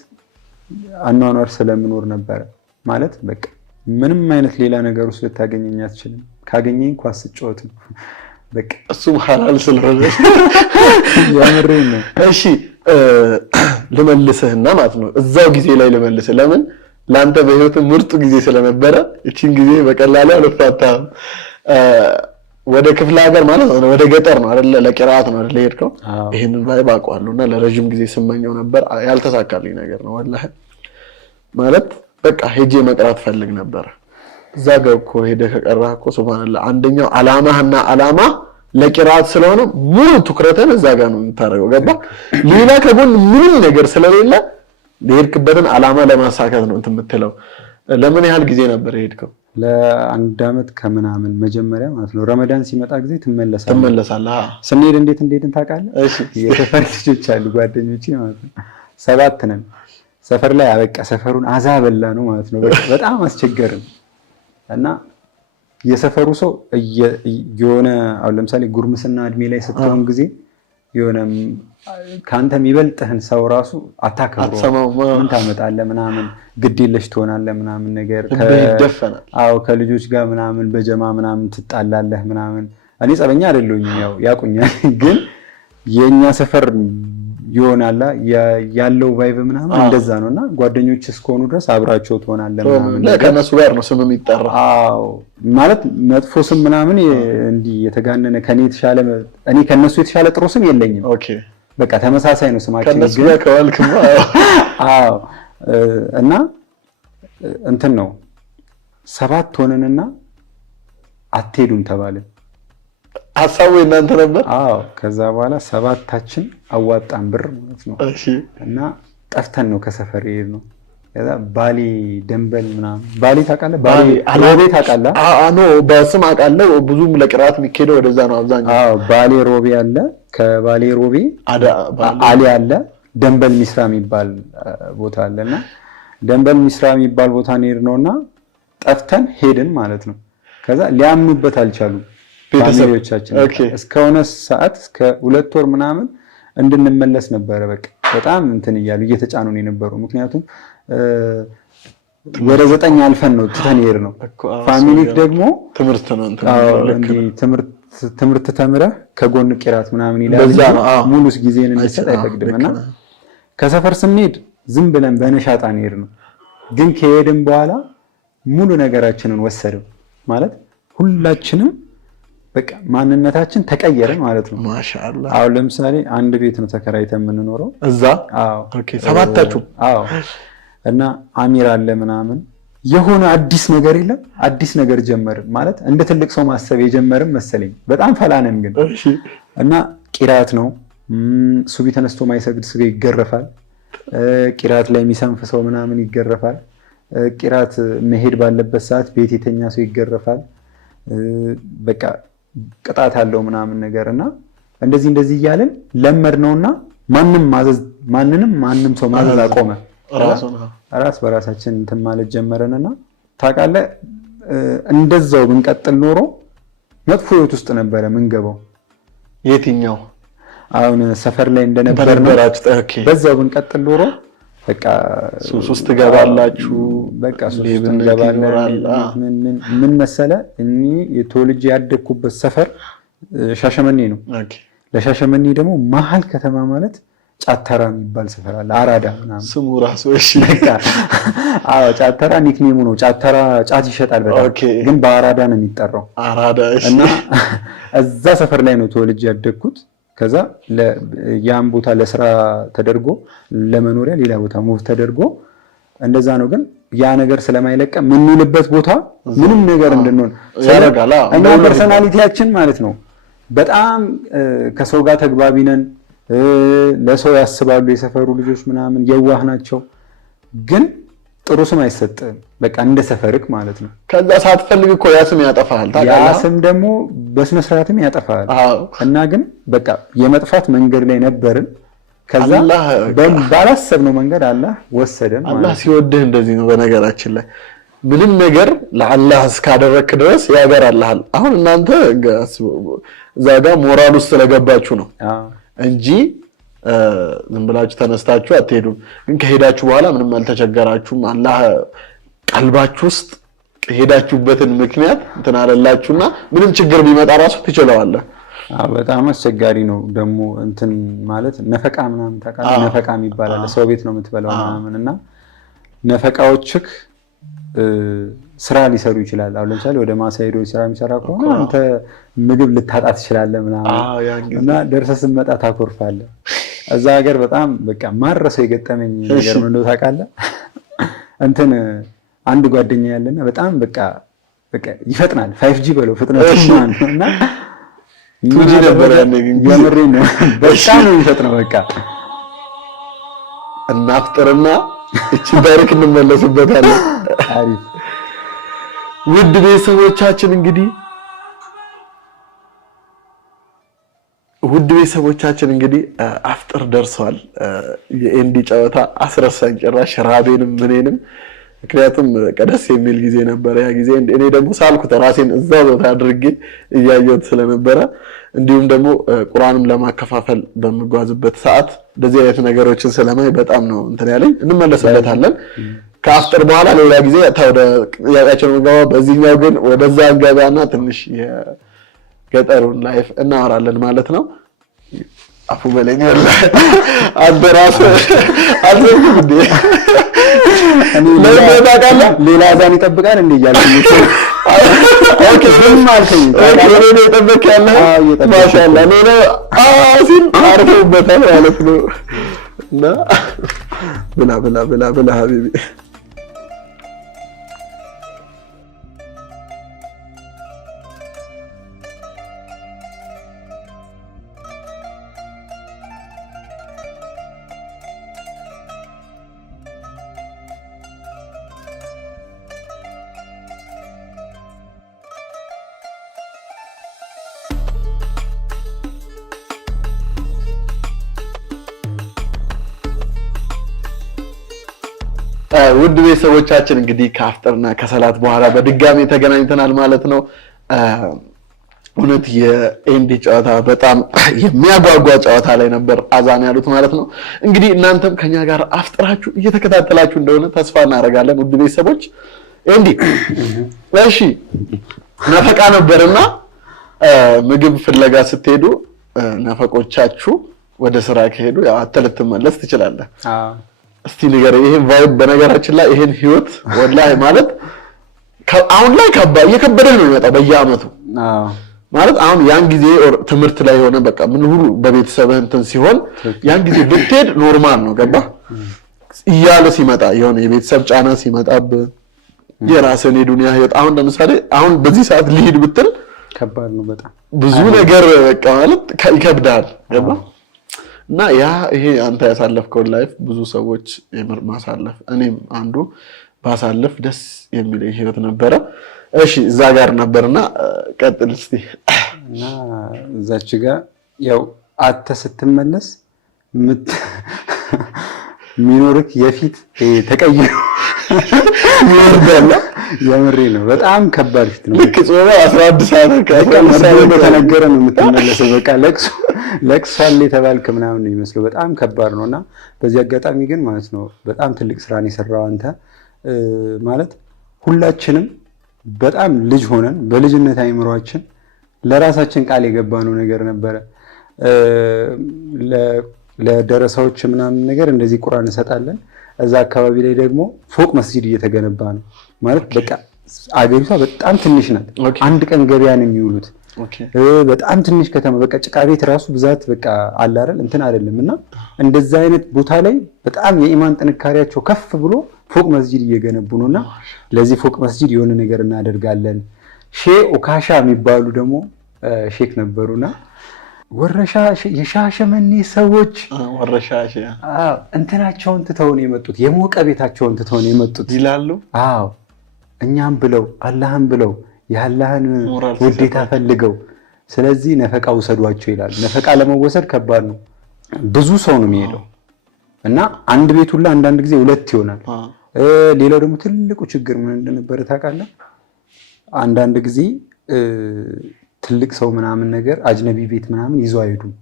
አኗኗር ስለምኖር ነበር ማለት በቃ ምንም አይነት ሌላ ነገር ውስጥ ልታገኘኝ አትችልም። ካገኘኝ ኳስ ስጫወት ነው በቃ እሱም ሐላል ስለሆነ ያምረኝ ነው። እሺ ልመልስህና ማለት ነው እዛው ጊዜ ላይ ልመልስህ። ለምን ላንተ በህይወት ምርጡ ጊዜ ስለነበረ እቺን ጊዜ በቀላሉ አልፈታም። ወደ ክፍለ ሀገር ማለት ነው ወደ ገጠር ነው አይደለ ለቂራት ነው አይደለ ሄድከው? ይሄንን ላይ ባቋሉና ለረጅም ጊዜ ስመኘው ነበር ያልተሳካልኝ ነገር ነው ወላሂ። ማለት በቃ ሄጄ መቅራት ፈልግ ነበር። እዛ ጋር እኮ ሄደ ከቀራህ እኮ ሱብሃንአላህ አንደኛው አላማህና አላማ ለቂራት ስለሆነ ሙሉ ትኩረትን እዛ ጋር ነው የምታደርገው። ገባ? ሌላ ከጎን ምንም ነገር ስለሌለ ለሄድክበትን አላማ ለማሳካት ነው የምትለው። ለምን ያህል ጊዜ ነበር ሄድከው? ለአንድ አመት ከምናምን መጀመሪያ ማለት ነው። ረመዳን ሲመጣ ጊዜ ትመለሳለህ። ስንሄድ እንዴት እንደሄድን ታውቃለህ? እሺ የሰፈር ልጆች አሉ ጓደኞቼ ማለት ነው 7 ነን። ሰፈር ላይ አበቃ ሰፈሩን አዛበላ ነው ማለት ነው። በጣም አስቸገርን እና የሰፈሩ ሰው የሆነ አሁን ለምሳሌ ጉርምስና እድሜ ላይ ስትሆን ጊዜ የሆነ ካንተ የሚበልጥህን ሰው ራሱ አታከብረው ምን ታመጣለህ ምናምን ግዴለሽ ትሆናለህ ምናምን ነገር ከልጆች ጋር ምናምን በጀማ ምናምን ትጣላለህ ምናምን። እኔ ጸበኛ አይደለሁኝም ያው ያቁኛል። ግን የኛ ሰፈር ይሆናል ያለው ቫይብ ምናምን እንደዛ ነውና ጓደኞች እስከሆኑ ድረስ አብራቸው ትሆናለህ ምናምን ከነሱ ጋር ነው ስም የሚጠራ። አዎ ማለት መጥፎ ስም ምናምን እንዲህ የተጋነነ እኔ ከነሱ የተሻለ ጥሩ ስም የለኝም። ኦኬ በቃ ተመሳሳይ ነው ስማችን ከነሱ ጋር ከዋልክማ አዎ እና እንትን ነው 7 ሆነንና አትሄዱም ተባልን። ሐሳቡ እናንተ ነበር? አዎ ከዛ በኋላ 7ታችን አዋጣን ብር ማለት ነው። እሺ እና ጠፍተን ነው ከሰፈር የሄድነው። ከዛ ባሌ ደንበል ምናምን ባሌ ታውቃለህ? ባሌ ሮቤ ታውቃለህ? ኖ በስም አውቃለሁ። ብዙም ለቅራት የሚኬደው ወደዛ ነው አብዛኛው። አዎ ባሌ ሮቤ አለ። ከባሌ ሮቤ አሊ አለ። ደንበል ሚስራ የሚባል ቦታ አለና ደንበል ሚስራ የሚባል ቦታ ነውና ጠፍተን ሄድን ማለት ነው። ከዛ ሊያምኑበት አልቻሉም ፋሚሊዎቻችን። እስከሆነ ሰዓት እስከ 2 ወር ምናምን እንድንመለስ ነበረ በቃ በጣም እንትን እያሉ እየተጫኑን የነበረው። ምክንያቱም ወደ 9 አልፈን ነው ትተን ሄድነው። ፋሚሊክ ደግሞ ትምህርት ነው እንትን ትምህርት ተምረህ ከጎን ቂራት ምናምን ይላል ሙሉ ጊዜን እንድትሰጥ አይፈቅድምና ከሰፈር ስንሄድ ዝም ብለን በነሻጣ ሄድነው። ግን ከሄድን በኋላ ሙሉ ነገራችንን ወሰደው ማለት ሁላችንም በቃ ማንነታችን ተቀየረ ማለት ነው። ማሻአላ። አሁን ለምሳሌ አንድ ቤት ነው ተከራይተን የምንኖረው እዛ። አዎ ኦኬ 7ታችሁ? አዎ። እና አሚር አለ ምናምን የሆነ አዲስ ነገር የለም አዲስ ነገር ጀመርን ማለት እንደ ትልቅ ሰው ማሰብ የጀመርን መሰለኝ። በጣም ፈላነን ግን እሺ። እና ቂራት ነው ሱቢ ተነስቶ ማይሰግድ ሰው ይገረፋል። ቂራት ላይ የሚሰንፍ ሰው ምናምን ይገረፋል። ቂራት መሄድ ባለበት ሰዓት ቤት የተኛ ሰው ይገረፋል። በቃ ቅጣት አለው ምናምን ነገርና እንደዚህ እያልን ለመድነውና ማንንም ሰው ማዘዝ አቆመ። ራስ በራሳችን እንትን ማለት ጀመረንና ታውቃለህ እንደዛው ብንቀጥል ኖሮ መጥፎ ህይወት ውስጥ ነበረ ምንገባው። የትኛው አሁን ሰፈር ላይ እንደነበር ነው በዛው ብንቀጥል ኖሮ በቃ ሱስ ትገባላችሁ። በቃ ሱስ ትገባላችሁ። ምን መሰለ እኔ የተወልጄ ያደግኩበት ሰፈር ሻሸመኔ ነው። ለሻሸመኔ ደግሞ መሀል ከተማ ማለት ጫተራ የሚባል ሰፈር አለ። አራዳ ምናምን ስሙ ራሱ እሺ። በቃ አዎ ጫተራ ኒክኔሙ ነው። ጫተራ ጫት ይሸጣል በጣም ግን በአራዳ ነው የሚጠራው። አራዳ እሺ። እና እዛ ሰፈር ላይ ነው ተወልጄ ያደግኩት። ከዛ ያን ቦታ ለስራ ተደርጎ ለመኖሪያ ሌላ ቦታ ሙቭ ተደርጎ እንደዛ ነው። ግን ያ ነገር ስለማይለቀ ምንውልበት ቦታ ምንም ነገር እንድንሆን ያደርጋል። እና ፐርሰናሊቲያችን ማለት ነው በጣም ከሰው ጋር ተግባቢ ነን። ለሰው ያስባሉ የሰፈሩ ልጆች ምናምን የዋህ ናቸው። ግን ጥሩ ስም አይሰጥም በቃ እንደ ሰፈርክ ማለት ነው። ከዛ ሳትፈልግ እኮ ያ ስም ያጠፋሃል ታውቃለህ። ያ ስም ደግሞ በስነ ስርዓትም ያጠፋሃል። እና ግን በቃ የመጥፋት መንገድ ላይ ነበርን። ከዛ ባላሰብነው መንገድ አላህ ወሰደን። አላህ ሲወድህ እንደዚህ ነው። በነገራችን ላይ ምንም ነገር ለአላህ እስካደረክ ድረስ ያገራልሃል። አሁን እናንተ እዛ ጋር ሞራል ውስጥ ስለገባችሁ ነው እንጂ ዝም ብላችሁ ተነስታችሁ አትሄዱም። ግን ከሄዳችሁ በኋላ ምንም አልተቸገራችሁም። አላህ ቀልባችሁ ውስጥ ሄዳችሁበትን ምክንያት እንትን አለላችሁና ምንም ችግር ቢመጣ ራሱ ትችለዋለህ። በጣም አስቸጋሪ ነው ደግሞ እንትን ማለት ነፈቃ ምናምን ታውቃለህ። ነፈቃ ይባላል። ሰው ቤት ነው የምትበላው ምናምን እና ነፈቃዎችክ ስራ ሊሰሩ ይችላል። አሁን ለምሳሌ ወደ ማሳ ሄዶ ስራ የሚሰራ ከሆነ አንተ ምግብ ልታጣ ትችላለህ ምናምን እና ደርሰህ ስትመጣ ታኮርፋለህ። እዛ ሀገር በጣም በቃ ማረሰው የገጠመኝ ነገር ምን እንደው ታውቃለህ? እንትን አንድ ጓደኛ ያለና በጣም በቃ ይፈጥናል 5G በለው ፍጥነቱ ማለት ነውና 2G ነበር ያኔ ግን የምሬን ነው በጣም ነው የሚፈጥነው። በቃ እናፍጥርና እቺ ታሪክ እንመለስበታለን። አሪፍ ውድ ቤተሰቦቻችን እንግዲህ አፍጥር ደርሷል። የኤንዲ ጨዋታ አስረሳኝ ጭራሽ ራቤንም ምኔንም። ምክንያቱም ቀደስ የሚል ጊዜ ነበር ያ ጊዜ። እኔ ደግሞ ሳልኩት ራሴን እዛ ቦታ አድርጌ እያየሁት ስለነበረ እንዲሁም ደግሞ ቁርአንም ለማከፋፈል በመጓዝበት ሰዓት እንደዚህ አይነት ነገሮችን ስለማይ በጣም ነው እንትን ያለኝ። እንመለስበታለን ከአፍጥር በኋላ ሌላ ጊዜ ታውደ ያያቸው ነው። በዚህኛው ግን ወደዛ እንገባና ትንሽ የገጠሩን ላይፍ እናወራለን ማለት ነው። አፉ በለኝ ወላሂ አንተ ራስህ አልዘምም እንዴ ሌላ አዛን ይጠብቃል እንዴ እያልኩኝ ኦኬ ዝም አልከኝ ታዲያ እየጠበቅ ያለው ማሻአላ ነው አሲን አርፈውበታል ማለት ነው እና ብላ ሀቢቢ ውድ ቤተሰቦቻችን እንግዲህ ከአፍጥርና ከሰላት በኋላ በድጋሚ ተገናኝተናል ማለት ነው። እውነት የኤንዲ ጨዋታ በጣም የሚያጓጓ ጨዋታ ላይ ነበር አዛን ያሉት ማለት ነው። እንግዲህ እናንተም ከኛ ጋር አፍጥራችሁ እየተከታተላችሁ እንደሆነ ተስፋ እናደርጋለን ውድ ቤተሰቦች። ኤንዲ እሺ ነፈቃ ነበርና ምግብ ፍለጋ ስትሄዱ ነፈቆቻችሁ ወደ ስራ ከሄዱ ያው አትልትመለስ ትችላለህ። እስቲ ነገር ይሄን ቫይብ በነገራችን ላይ ይሄን ህይወት ወላሂ ማለት አሁን ላይ እየከበደ ነው የሚመጣው በየአመቱ ማለት አሁን ያን ጊዜ ትምህርት ላይ ሆነ በቃ ምን ሁሉ በቤተሰብህ እንትን ሲሆን ያን ጊዜ ብትሄድ ኖርማል ነው ገባ እያለ ሲመጣ የሆነ የቤተሰብ ጫና ሲመጣብህ የራስህን የዱንያ ህይወት አሁን ለምሳሌ አሁን በዚህ ሰዓት ሊሄድ ብትል ከባድ ነው በጣም ብዙ ነገር በቃ ማለት ይከብዳል ገባ እና ያ ይሄ አንተ ያሳለፍከው ላይፍ ብዙ ሰዎች የምር ማሳለፍ እኔም አንዱ ባሳለፍ ደስ የሚል ህይወት ነበረ። እሺ እዛ ጋር ነበርና ቀጥል እስቲ እና እዛች ጋር ያው አተ ስትመለስ ሚኖርክ የፊት ተቀይሮ ይወርዳል። የምሬ ነው በጣም ከባድ ፊት ነው። ልክ ጾም 11 ሰዓት ከ11 ተነገረ ነው የምትመለሰው በቃ ለቅሶ አለ የተባልክ ምናምን ነው የሚመስለው በጣም ከባድ ነውና በዚህ አጋጣሚ ግን ማለት ነው በጣም ትልቅ ስራን የሰራው አንተ ማለት ሁላችንም በጣም ልጅ ሆነን በልጅነት አይምሮአችን ለራሳችን ቃል የገባነው ነገር ነበረ ለደረሳዎች ምናምን ነገር እንደዚህ ቁርአን እንሰጣለን እዛ አካባቢ ላይ ደግሞ ፎቅ መስጂድ እየተገነባ ነው ማለት በቃ አገሪቷ በጣም ትንሽ ናት አንድ ቀን ገበያ ነው የሚውሉት በጣም ትንሽ ከተማ በቃ ጭቃ ቤት ራሱ ብዛት በቃ አለ አይደል እንትን አይደለምና እንደዛ አይነት ቦታ ላይ በጣም የኢማን ጥንካሬያቸው ከፍ ብሎ ፎቅ መስጂድ እየገነቡ ነውና ለዚህ ፎቅ መስጂድ የሆነ ነገር እናደርጋለን ሼህ ኦካሻ የሚባሉ ደግሞ ሼክ ነበሩና ወረሻ የሻሸመኔ ሰዎች ወረሻሽ እንትናቸውን ትተውን የመጡት የሞቀ ቤታቸውን ትተውን የመጡት ይላሉ አዎ እኛም ብለው አላህን ብለው የአላህን ውዴታ ፈልገው ስለዚህ ነፈቃ ወሰዷቸው ይላል ነፈቃ ለመወሰድ ከባድ ነው ብዙ ሰው ነው የሚሄደው እና አንድ ቤት ሁላ አንዳንድ ጊዜ ሁለት ይሆናል ሌላው ደግሞ ትልቁ ችግር ምን እንደነበረ ታውቃለህ አንዳንድ ጊዜ ትልቅ ሰው ምናምን ነገር አጅነቢ ቤት ምናምን ይዞ አይሄዱም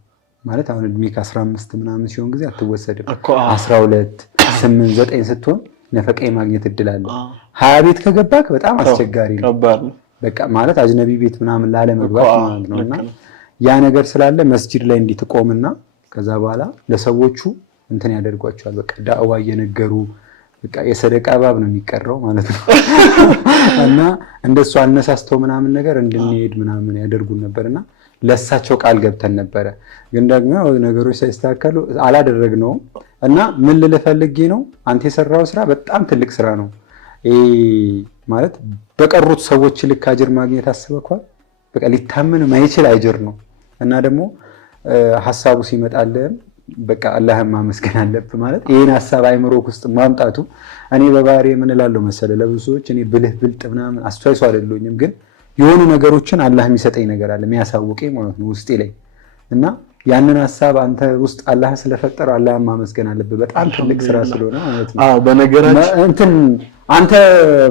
ማለት አሁን እድሜ ከ15 ምናምን ሲሆን ጊዜ አትወሰድም 12 8 9 ስትሆን ነፈቃ ማግኘት እድላለ 20 ቤት ከገባክ በጣም አስቸጋሪ ነው በቃ ማለት አጅነቢ ቤት ምናምን ላለ መግባት ማለት ነውና ያ ነገር ስላለ መስጂድ ላይ እንዲትቆምና ከዛ በኋላ ለሰዎቹ እንትን ያደርጓቸዋል በቃ ዳዕዋ እየነገሩ በቃ የሰደቃ ባብ ነው የሚቀረው ማለት ነው እና እንደሱ አነሳስተው ምናምን ነገር እንድንሄድ ምናምን ያደርጉን ነበርና ለሳቸው ቃል ገብተን ነበር ግን ደግሞ ነገሮች ሳይስተካከሉ አላደረግነው እና ምን ልፈልጌ ነው አንተ የሰራው ስራ በጣም ትልቅ ስራ ነው ማለት በቀሩት ሰዎች ልክ አጅር ማግኘት አስበኳል በቃ ሊታመን ማይችል አጅር ነው እና ደግሞ ሐሳቡ ሲመጣልህ በቃ አላህን ማመስገን አለብህ ማለት ይሄን ሐሳብ አይምሮክ ውስጥ ማምጣቱ እኔ በባህሪ ምን እላለሁ መሰለ ለብዙዎች እኔ ብልህ ብልጥ ምናምን አስተዋይሶ አይደለሁኝም ግን የሆኑ ነገሮችን አላህ የሚሰጠኝ ነገር አለ የሚያሳውቀኝ ማለት ነው ውስጤ ላይ እና ያንን ሐሳብ አንተ ውስጥ አላህ ስለፈጠረው አላህን ማመስገን አለብህ በጣም ትልቅ ስራ ስለሆነ ማለት ነው አዎ በነገራችን እንትን አንተ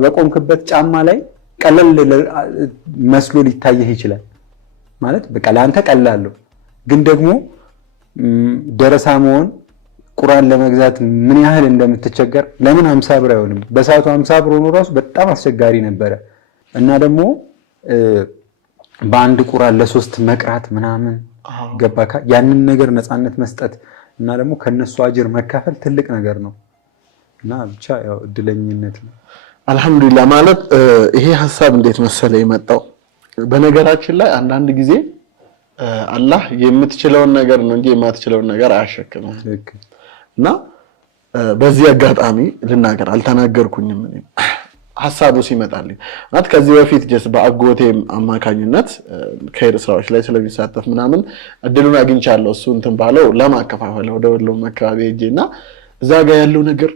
በቆምክበት ጫማ ላይ ቀለል መስሎ ሊታየህ ይችላል ማለት በቃ ለአንተ ቀላል ነው ግን ደግሞ ደረሳ መሆን ቁርአን ለመግዛት ምን ያህል እንደምትቸገር ለምን 50 ብር አይሆንም በሰዓቱ 50 ብር ሆኖ ራሱ በጣም አስቸጋሪ ነበረ እና ደግሞ በአንድ ቁርአን ለሶስት መቅራት ምናምን ገባካ ያንን ነገር ነፃነት መስጠት እና ደግሞ ከነሱ አጅር መካፈል ትልቅ ነገር ነው እና ብቻ ያው እድለኝነት ነው አልহামዱሊላህ ማለት ይሄ ሐሳብ እንዴት መሰለ የመጣው በነገራችን ላይ አንዳንድ ጊዜ አላህ የምትችለውን ነገር ነው እንጂ የማትችለውን ነገር አያሸክምም እና በዚህ አጋጣሚ ልናገር አልተናገርኩኝም እኔ ሐሳቡ ሲመጣልኝ ማለት ከዚህ በፊት ጀስ በአጎቴም አማካኝነት ከሄድ ስራዎች ላይ ስለሚሳተፍ ምናምን እድሉን አግኝቻለሁ እሱ እንትን ባለው ለማከፋፈል ወደ ወሎ መካባቢ ሄጄና እዛ ጋር ያለው ነገር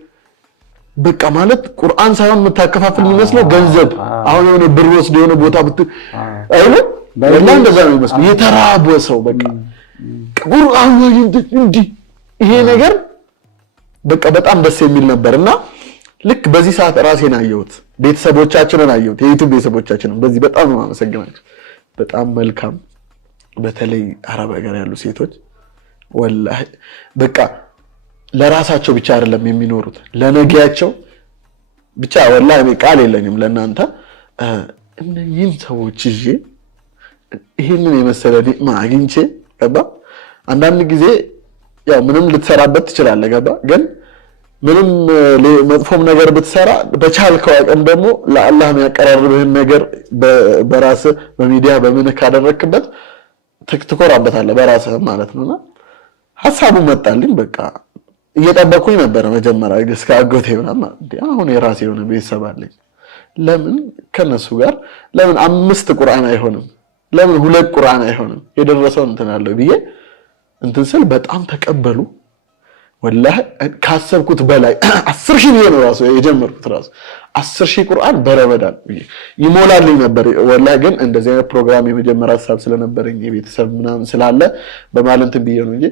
በቃ ማለት ቁርአን ሳይሆን የምታከፋፍል የሚመስለው ገንዘብ አሁን የሆነ ብር ወስዶ የሆነ ቦታ አይነ ወላሂ እንደዛ ነው የሚመስለው የተራበ ሰው በቃ ቁርአን እንዲ ይሄ ነገር በቃ በጣም ደስ የሚል ነበርና ልክ በዚህ ሰዓት ራሴን አየሁት ቤተሰቦቻችንን አየሁት የዩቲዩብ ቤተሰቦቻችንን በዚህ በጣም ነው ማመሰግናቸው በጣም መልካም በተለይ አረብ ሀገር ያሉ ሴቶች ወላሂ በቃ ለራሳቸው ብቻ አይደለም የሚኖሩት ለነገያቸው ብቻ ወላሂ ቃል የለኝም ለእናንተ እነኚህን ሰዎች ይዤ ይሄንን የመሰለ ኒዕማ አግኝቼ ገባ አንዳንድ ጊዜ ያው ምንም ልትሰራበት ትችላለህ ገባ ግን ምንም መጥፎም ነገር ብትሰራ በቻልከው አቅም ደግሞ ለአላህ የሚያቀራርብህን ነገር በራስ በሚዲያ በምን ካደረክበት ትኮራበታለህ በራስህ ማለት ነውና ሐሳቡ መጣልኝ በቃ እየጠበቁኝ ነበር መጀመሪያ እስከ አጎቴ ምናምን አሁን የራሴ የሆነ ቤተሰብ አለኝ ለምን ከነሱ ጋር ለምን 5 ቁርአን አይሆንም ለምን 2 ቁርአን አይሆንም የደረሰው እንትን አለው ብዬ እንትን ስል በጣም ተቀበሉ ወላሂ ካሰብኩት በላይ 10,000 ነው ራሱ የጀመርኩት ራሱ 10,000 ቁርአን በረመዳን ይሞላልኝ ነበር ወላሂ ግን እንደዚህ አይነት ፕሮግራም የመጀመሪያ ሐሳብ ስለነበረኝ የቤተሰብ ምናምን ስላለ በማለንት ብዬ ነው እንጂ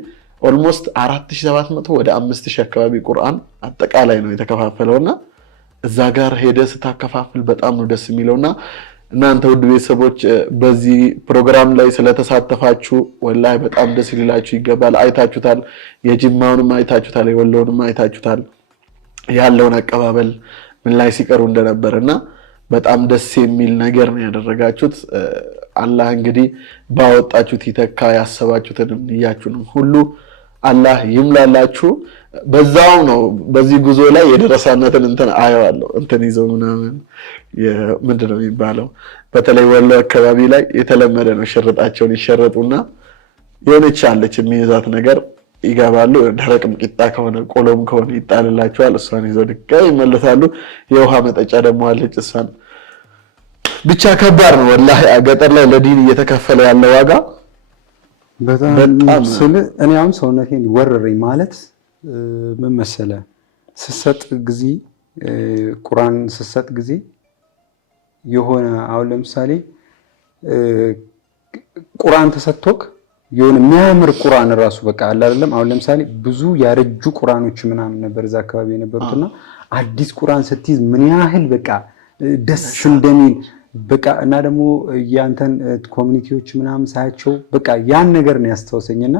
ኦልሞስት 4700 ወደ 5000 አካባቢ ቁርአን አጠቃላይ ነው የተከፋፈለውና እዛ ጋር ሄደ ስታከፋፍል በጣም ነው ደስ የሚለውና እናንተ ውድ ቤተሰቦች በዚህ ፕሮግራም ላይ ስለተሳተፋችሁ ወላሂ በጣም ደስ ይላችሁ ይገባል አይታችሁታል የጅማውንም አይታችሁታል የወሎንም አይታችሁታል ያለውን አቀባበል ምን ላይ ሲቀሩ እንደነበርና በጣም ደስ የሚል ነገር ነው ያደረጋችሁት አላህ እንግዲህ ባወጣችሁት ይተካ ያሰባችሁትንም ንያችሁንም ሁሉ አላህ ይምላላችሁ በዛው ነው በዚህ ጉዞ ላይ የደረሳነትን እንትን አየዋለሁ እንትን ይዘው ምናምን ምንድነው የሚባለው በተለይ ወሎ አካባቢ ላይ የተለመደ ነው ሽርጣቸውን ይሸርጡና የሆነች አለች የሚይዛት ነገር ይገባሉ ደረቅም ቂጣ ከሆነ ቆሎም ከሆነ ይጣልላቸዋል እሷን ይዘው ድጋሚ ይመለሳሉ የውሃ መጠጫ ደግሞ አለች እሷን ብቻ ከባድ ነው ወላሂ ገጠር ላይ ለዲን እየተከፈለ ያለ ዋጋ በጣም እኔ አሁን ሰውነቴን ወረረኝ ማለት ምን መሰለ ስሰጥ ጊዜ ቁርአን ስሰጥ ጊዜ የሆነ አሁን ለምሳሌ ቁርአን ተሰጥቶክ የሆነ የሚያምር ቁርአን ራሱ በቃ አለ አይደለም አሁን ለምሳሌ ብዙ ያረጁ ቁርአኖች ምናምን ነበር እዛ አካባቢ የነበሩትና አዲስ ቁርአን ስትይዝ ምን ያህል በቃ ደስ እንደሚል በቃ እና ደግሞ ያንተን ኮሚኒቲዎች ምናምን ሳያቸው በቃ ያን ነገር ነው ያስተዋሰኝና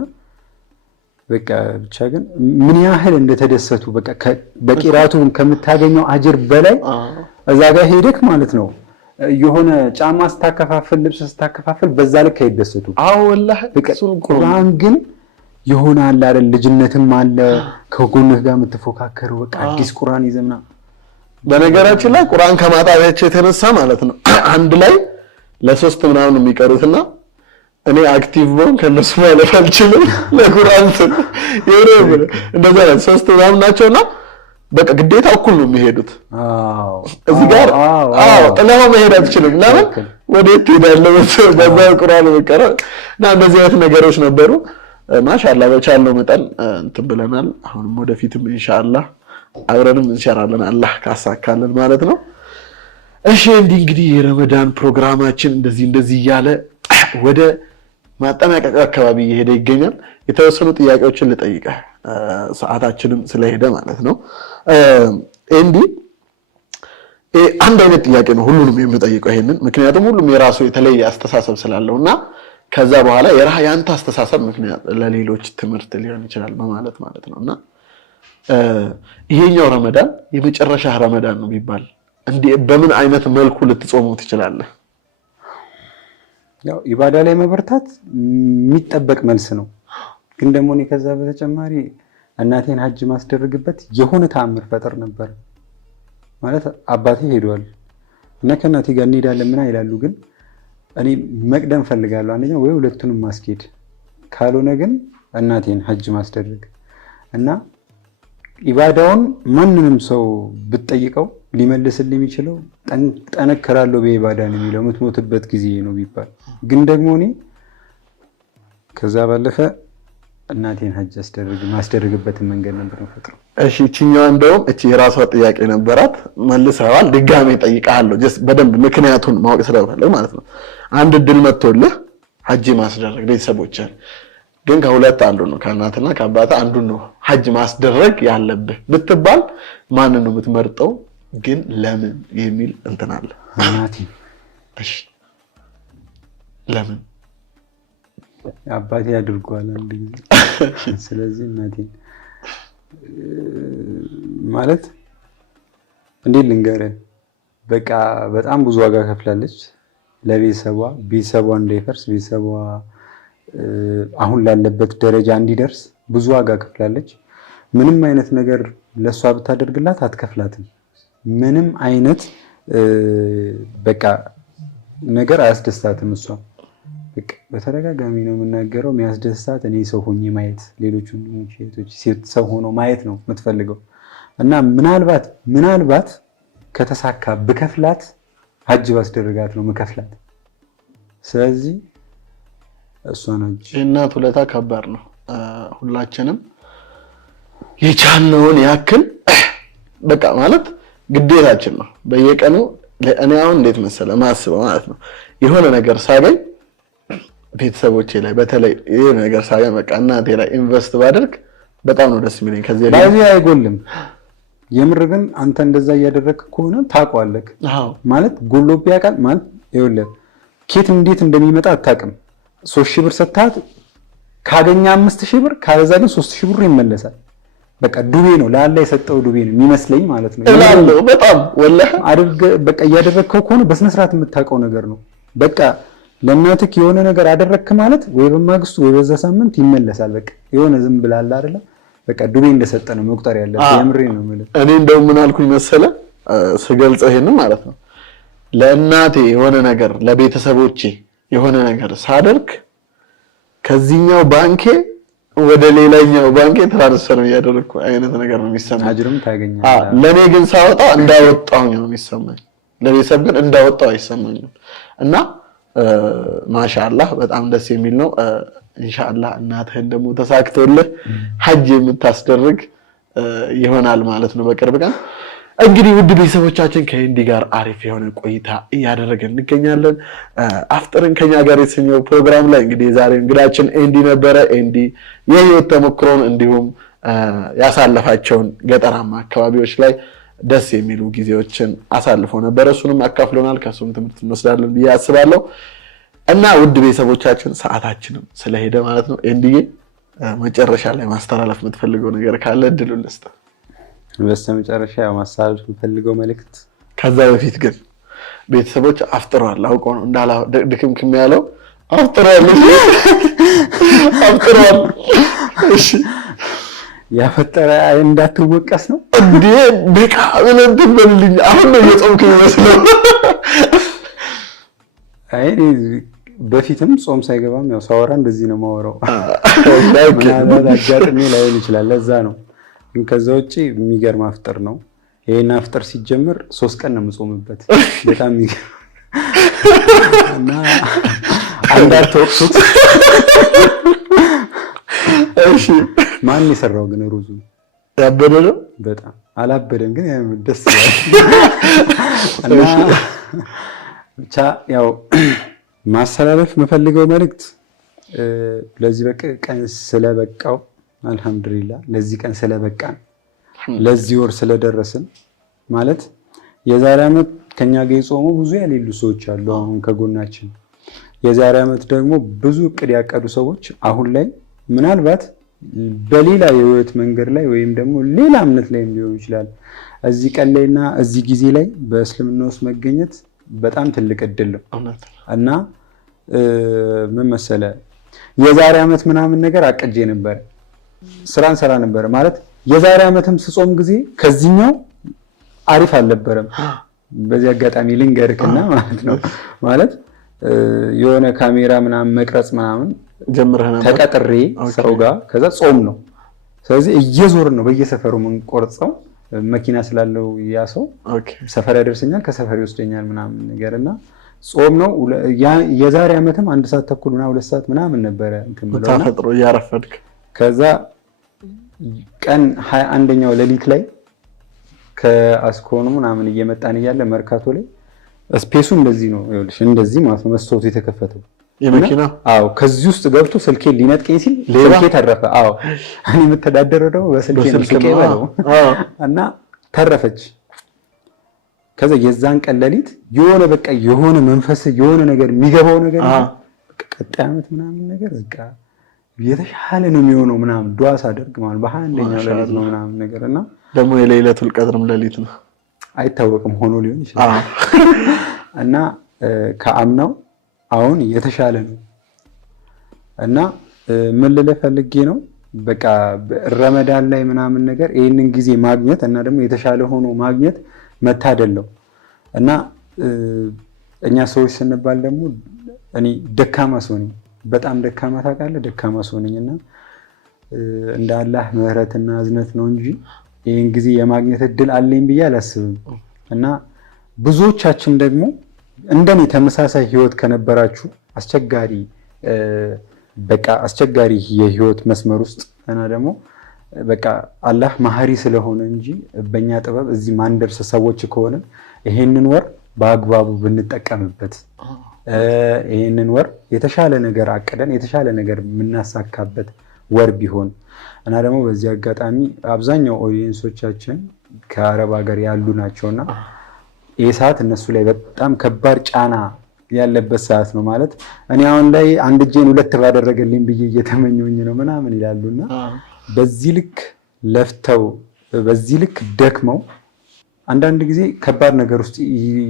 በቃ ብቻ ግን ምን ያህል እንደተደሰቱ በቃ በቂራቱ ከምታገኘው አጅር በላይ እዛ ጋር ሄደክ ማለት ነው የሆነ ጫማ ስታከፋፍል ልብስ ስታከፋፍል በዛ ልክ አይደሰቱ ወላሂ ቁርአን ግን የሆነ አለ አይደል ልጅነትም አለ ከጎንህ ጋር የምትፎካከረው በቃ አዲስ ቁርአን ይዘምና በነገራችን ላይ ቁርአን ከማጣታቸው የተነሳ ማለት ነው አንድ ላይ ለሶስት ምናምን የሚቀሩትና እኔ አክቲቭ ሆን ከነሱ ማለት አልችልም ለቁርአን ይወረብ እንደዛ ነው ሶስት ምናምን ናቸውና በቃ ግዴታ እኩል ነው የሚሄዱት እዚህ ጋር ጥላው መሄድ አትችልም ለምን ወዴት ትሄዳለህ በዛ ቁርአን በቀረ እና እንደዚህ አይነት ነገሮች ነበሩ ማሻአላህ በቻልነው መጠን እንትን ብለናል አሁንም ወደፊትም ኢንሻአላህ አብረንም እንሰራለን አላህ ካሳካልን ማለት ነው እሺ እንግዲህ የረመዳን ፕሮግራማችን እንደዚህ ያለ ወደ ማጠናቀቅ አካባቢ እየሄደ ይገኛል የተወሰኑ ጥያቄዎችን ልጠይቅህ ሰዓታችንም ስለሄደ ማለት ነው አንድ አይነት ጥያቄ ነው ሁሉንም የምጠይቀው ይሄንን ምክንያቱም ሁሉም የራሱ የተለየ አስተሳሰብ ስላለውና ከዛ በኋላ ያንተ አስተሳሰብ ምክንያት ለሌሎች ትምህርት ሊሆን ይችላል ማለት ነውና ይሄኛው ረመዳን የመጨረሻ ረመዳን ነው ቢባል እንዴ በምን አይነት መልኩ ልትጾመው ትችላለህ ያው ኢባዳ ላይ መበርታት የሚጠበቅ መልስ ነው። ግን ደግሞ እኔ ከዛ በተጨማሪ እናቴን ሀጅ ማስደረግበት የሆነ ተአምር ፈጠር ነበር ማለት አባቴ ሄዷል እና ከእናቴ ጋር እንሄዳለን ምን ይላሉ። ግን እኔ መቅደም ፈልጋለሁ አንደኛ ወይ ሁለቱንም ማስኬድ ካልሆነ ግን እናቴን ሀጅ ማስደረግ እና ኢባዳውን ማንንም ሰው ብትጠይቀው ሊመልስልኝ የሚችለው ጠነከራለሁ በኢባዳ ነው የሚለው የምትሞትበት ጊዜ ነው ቢባል ግን ደግሞ እኔ ከዛ ባለፈ እናቴን ሀጅ ማስደረግበትን መንገድ ነበር የምፈጥረው። እሺ እቺኛው እንደውም እቺ የራሷ ጥያቄ ነበራት መልሰዋል። ድጋሜ ጠይቃለሁ ጀስት በደንብ ምክንያቱን ማወቅ ስለፈለግ ማለት ነው። አንድ እድል መጥቶልህ ሀጅ ማስደረግ ቤተሰቦችን ግን ከሁለት አንዱ ነው ከእናትና ከአባታ አንዱ ነው ሀጅ ማስደረግ ያለብህ ብትባል ማንን ነው የምትመርጠው? ግን ለምን የሚል እንትን አለ። እናቴ። እሺ ለምን? አባቴ አድርጓል አንድ ጊዜ ስለዚህ እናቴ ማለት እንዴት ልንገርህ በቃ በጣም ብዙ ዋጋ ከፍላለች ለቤተሰቧ እንዳይፈርስ ቤተሰቧ አሁን ላለበት ደረጃ እንዲደርስ ብዙ ዋጋ ከፍላለች። ምንም አይነት ነገር ለሷ ብታደርግላት አትከፍላትም። ምንም አይነት በቃ ነገር አያስደስታትም። እሷ በቃ በተደጋጋሚ ነው የምናገረው የሚያስደስታት እኔ ሰው ሆኜ ማየት ሌሎች ወንድሞች እህቶች ሴት ሰው ሆኖ ማየት ነው የምትፈልገው እና ምናልባት ከተሳካ ብከፍላት ሀጅ ባስደረጋት ነው ምከፍላት። ስለዚህ እሷ ነች። እናት ውለታ ከባድ ነው። ሁላችንም የቻልነውን ያክል በቃ ማለት ግዴታችን ነው። በየቀኑ እኔ አሁን እንዴት መሰለህ ማስበው ማለት ነው የሆነ ነገር ሳገኝ ቤተሰቦቼ ላይ በተለይ የሆነ ነገር ሳገኝ በቃ እናቴ ላይ ኢንቨስት ባደርግ በጣም ነው ደስ የሚለኝ። ከዚህ ላይ አይጎልም። የምር ግን አንተ እንደዛ እያደረግክ ከሆነ ታውቀዋለህ ማለት ጎሎብ ያውቃል ማለት ይኸውልህ ኬት እንዴት እንደሚመጣ አታውቅም። 3000 ብር ሰጣት ካገኛ 5000 ብር ካለዛ ግን 3000 ብር ይመለሳል። በቃ ዱቤ ነው ለአላ የሰጠው ዱቤ ነው የሚመስለኝ ማለት ነው። እላለሁ በጣም ወላሂ አድርገ በቃ እያደረግከው ከሆነ በስነ ስርዓት የምታውቀው ነገር ነው። በቃ ለእናትህ የሆነ ነገር አደረግክ ማለት ወይ በማግስቱ ወይ በዛ ሳምንት ይመለሳል። በቃ የሆነ ዝም ብላል አይደለ በቃ ዱቤ እንደሰጠ ነው መቁጠር ያለብህ። የምሬ ነው ማለት እኔ እንደው ምን አልኩኝ መሰለ ስገልጸው ይሄንን ማለት ነው ለእናቴ የሆነ ነገር ለቤተሰቦቼ የሆነ ነገር ሳደርግ ከዚህኛው ባንኬ ወደ ሌላኛው ባንኬ ትራንስፈር ያደረኩ አይነት ነገር ነው የሚሰማኝ። አጅርም ታገኛለህ። ለኔ ግን ሳወጣ እንዳወጣው ነው የሚሰማኝ። ለቤተሰብ ግን እንዳወጣው አይሰማኝም። እና ማሻአላህ በጣም ደስ የሚል ነው። ኢንሻአላህ እናትህን ደግሞ ተሳክቶልህ ሀጅ የምታስደርግ ይሆናል ማለት ነው በቅርብ ቀን። እንግዲህ ውድ ቤተሰቦቻችን ከኤንዲ ጋር አሪፍ የሆነ ቆይታ እያደረገን እንገኛለን። አፍጥርን ከኛ ጋር የተሰኘው ፕሮግራም ላይ እንግዲህ ዛሬ እንግዳችን ኤንዲ ነበረ። ኤንዲ የህይወት ተሞክሮን እንዲሁም ያሳለፋቸውን ገጠራማ አካባቢዎች ላይ ደስ የሚሉ ጊዜዎችን አሳልፎ ነበር። እሱንም አካፍሎናል። ከሱም ትምህርት እንወስዳለን ብዬ አስባለሁ። እና ውድ ቤተሰቦቻችን ሰዓታችንም ስለሄደ ማለት ነው ኤንዲዬ መጨረሻ ላይ ማስተላለፍ የምትፈልገው ነገር ካለ እድሉን ልስጥ። በስተመጨረሻ ማስተላለፍ የምፈልገው መልእክት ከዛ በፊት ግን ቤተሰቦች አፍጥሯል አውቀው ነው እንዳላ ድክምክም ያለው አፍጥሯል። እሺ ያፈጠረ እንዳትወቀስ ነው እንዴ በቃ ምንም ትበልልኝ። አሁን ነው የጾምክ ይመስለው። አይ በፊትም ጾም ሳይገባም ያው ሳወራ እንደዚህ ነው ማወራው። አጋጥሚ ላይሆን ይችላል ለዛ ነው። ግን ከዛ ውጪ የሚገርም አፍጥር ነው። ይሄን አፍጥር ሲጀምር 3 ቀን ነው የምጾምበት። በጣም የሚገርም እና አንዳንድ ወቅቶች እሺ ማን የሰራው ግን ሩዙ ያበደ ነው? በጣም አላበደም ግን ደስ ይላል። እና ብቻ ያው ማስተላለፍ የምፈልገው መልእክት ለዚህ ቀን ስለበቃው አልহামዱሊላህ ለዚህ ቀን ስለበቃን ለዚህ ወር ስለደረስን ማለት የዛሬ ዓመት ከኛ ጋር የጾሙ ብዙ ያሌሉ ሰዎች አሉ አሁን ከጎናችን። የዛሬ ዓመት ደግሞ ብዙ እቅድ ያቀዱ ሰዎች አሁን ላይ ምናልባት በሌላ የህይወት መንገድ ላይ ወይም ደግሞ ሌላ እምነት ላይ ሊሆን ይችላል እዚህ ቀን ላይና እዚህ ጊዜ ላይ በእስልምና ውስጥ መገኘት በጣም ትልቅ እድል ነው እና ምን መሰለ የዛሬ ዓመት ምናምን ነገር አቅጄ ነበር ስራን ሰራ ነበር ማለት የዛሬ ዓመትም ስጾም ጊዜ ከዚህኛው አሪፍ አልነበረም በዚህ አጋጣሚ ልንገርክና ማለት ነው ማለት የሆነ ካሜራ ምናምን መቅረጽ ምናምን ጀምረና ተቀጥሬ ሰው ጋር ከዛ ጾም ነው ስለዚህ እየዞርን ነው በየሰፈሩ ምን ቆርጸው መኪና ስላለው ያ ሰው ሰፈር ያደርሰኛል ከሰፈር ይወስደኛል ምናምን ነገርና ጾም ነው የዛሬ ዓመትም 1 ሰዓት ተኩልና 2 ሰዓት ምናምን ነበር እንትን ብለው ተፈጥሮ ያረፈድክ ከዛ ቀን 21ኛው ሌሊት ላይ ከአስኮኑ ምናምን እየመጣን ይያለ መርካቶ ላይ ስፔሱ እንደዚህ ነው ይኸውልሽ እንደዚህ ማለት ነው መስታወቱ የተከፈተው የመኪና አዎ ከዚህ ውስጥ ገብቶ ስልኬን ሊነጥቀኝ ሲል ስልኬ ተረፈ አዎ እኔ የምተዳደረው ደግሞ በስልኬ ነው ስልኬ ባለው እና ተረፈች ከዛ የዛን ቀን ሌሊት የሆነ በቃ የሆነ መንፈስ የሆነ ነገር የሚገባው ነገር ቀጣይ ዓመት ምናምን ነገር በቃ የተሻለ ነው የሚሆነው ምናምን ዱዓ ሳደርግ ማለት በ21ኛው ሌሊት ነው ምናምን ነገርና ደግሞ የሌሊቱል ቀድርም ሌሊት ነው አይታወቅም ሆኖ ሊሆን ይችላል እና ከአምናው አሁን የተሻለ ነው እና ምን ልልህ ፈልጌ ነው በቃ ረመዳን ላይ ምናምን ነገር ይሄንን ጊዜ ማግኘት እና ደግሞ የተሻለ ሆኖ ማግኘት መታደለው እና እኛ ሰዎች ስንባል ደግሞ እኔ ደካማ ሰው ነኝ በጣም ደካማ ታውቃለህ ደካማ ሰው ነኝና እንደ አላህ ምህረትና እዝነት ነው እንጂ ይሄን ጊዜ የማግኘት እድል አለኝ ብዬ አላስብም እና ብዙዎቻችን ደግሞ እንደኔ ተመሳሳይ ህይወት ከነበራችሁ አስቸጋሪ በቃ አስቸጋሪ የህይወት መስመር ውስጥ እና ደግሞ በቃ አላህ ማህሪ ስለሆነ እንጂ በእኛ ጥበብ እዚህ ማንደርስ ሰዎች ከሆነ ይሄንን ወር በአግባቡ ብንጠቀምበት ይሄንን ወር የተሻለ ነገር አቅደን የተሻለ ነገር የምናሳካበት ወር ቢሆን እና ደግሞ በዚህ አጋጣሚ አብዛኛው ኦዲየንሶቻችን ከአረብ ሀገር ያሉ ናቸውና ይህ ሰዓት እነሱ ላይ በጣም ከባድ ጫና ያለበት ሰዓት ነው ማለት እኔ አሁን ላይ አንድ እጄን ሁለት ባደረገልኝ ብዬ እየተመኘሁኝ ነው ምናምን ይላሉና በዚህ ልክ ለፍተው በዚህ ልክ ደክመው አንዳንድ ጊዜ ከባድ ነገር ውስጥ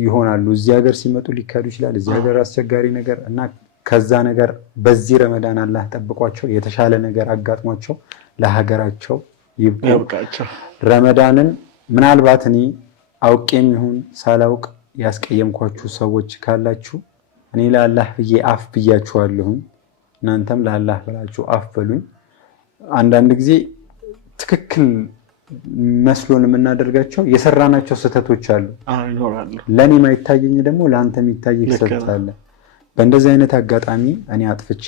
ይሆናሉ እዚህ ሀገር ሲመጡ ሊካዱ ይችላል እዚህ ሀገር አስቸጋሪ ነገር እና ከዛ ነገር በዚህ ረመዳን አላህ ጠብቋቸው የተሻለ ነገር አጋጥሟቸው ለሀገራቸው ይብቃቸው ረመዳንን ምናልባት እኔ አውቄም ይሁን ሳላውቅ ያስቀየምኳችሁ ሰዎች ካላችሁ እኔ ለአላህ ብዬ አፍ ብያችኋለሁ እናንተም ለአላህ ብላችሁ አፍ በሉኝ አንዳንድ ጊዜ ትክክል መስሎን የምናደርጋቸው የሰራናቸው ስህተቶች አሉ ለኔ ማይታየኝ ደግሞ ለአንተ የሚታይ ስህተት አለ በእንደዚህ አይነት አጋጣሚ እኔ አጥፍቼ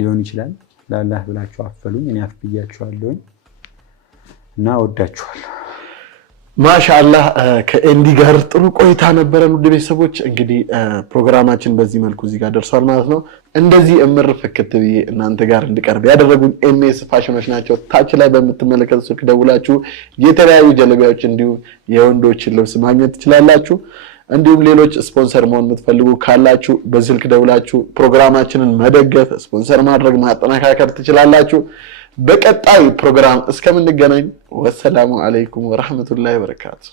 ሊሆን ይችላል ለአላህ ብላችሁ አፍ በሉኝ እኔ አፍ ብያችኋለሁ እና ወዳችኋለሁ ማሻአላህ ከኤንዲ ጋር ጥሩ ቆይታ ነበረን ውድ ቤተሰቦች እንግዲህ ፕሮግራማችን በዚህ መልኩ እዚህ ጋር ደርሷል ማለት ነው እንደዚህ እምር ፍክት ብዬ እናንተ ጋር እንድቀርብ ያደረጉኝ ኤምኤስ ፋሽኖች ናቸው ታች ላይ በምትመለከቱ ስልክ ደውላችሁ የተለያዩ ጀለቢያዎች እንዲሁም የወንዶችን ልብስ ማግኘት ትችላላችሁ እንዲሁም ሌሎች ስፖንሰር መሆን የምትፈልጉ ካላችሁ በስልክ ደውላችሁ ፕሮግራማችንን መደገፍ ስፖንሰር ማድረግ ማጠናከር ትችላላችሁ በቀጣይ ፕሮግራም እስከምንገናኝ ወሰላሙ አለይኩም ወራህመቱላሂ ወበረካቱ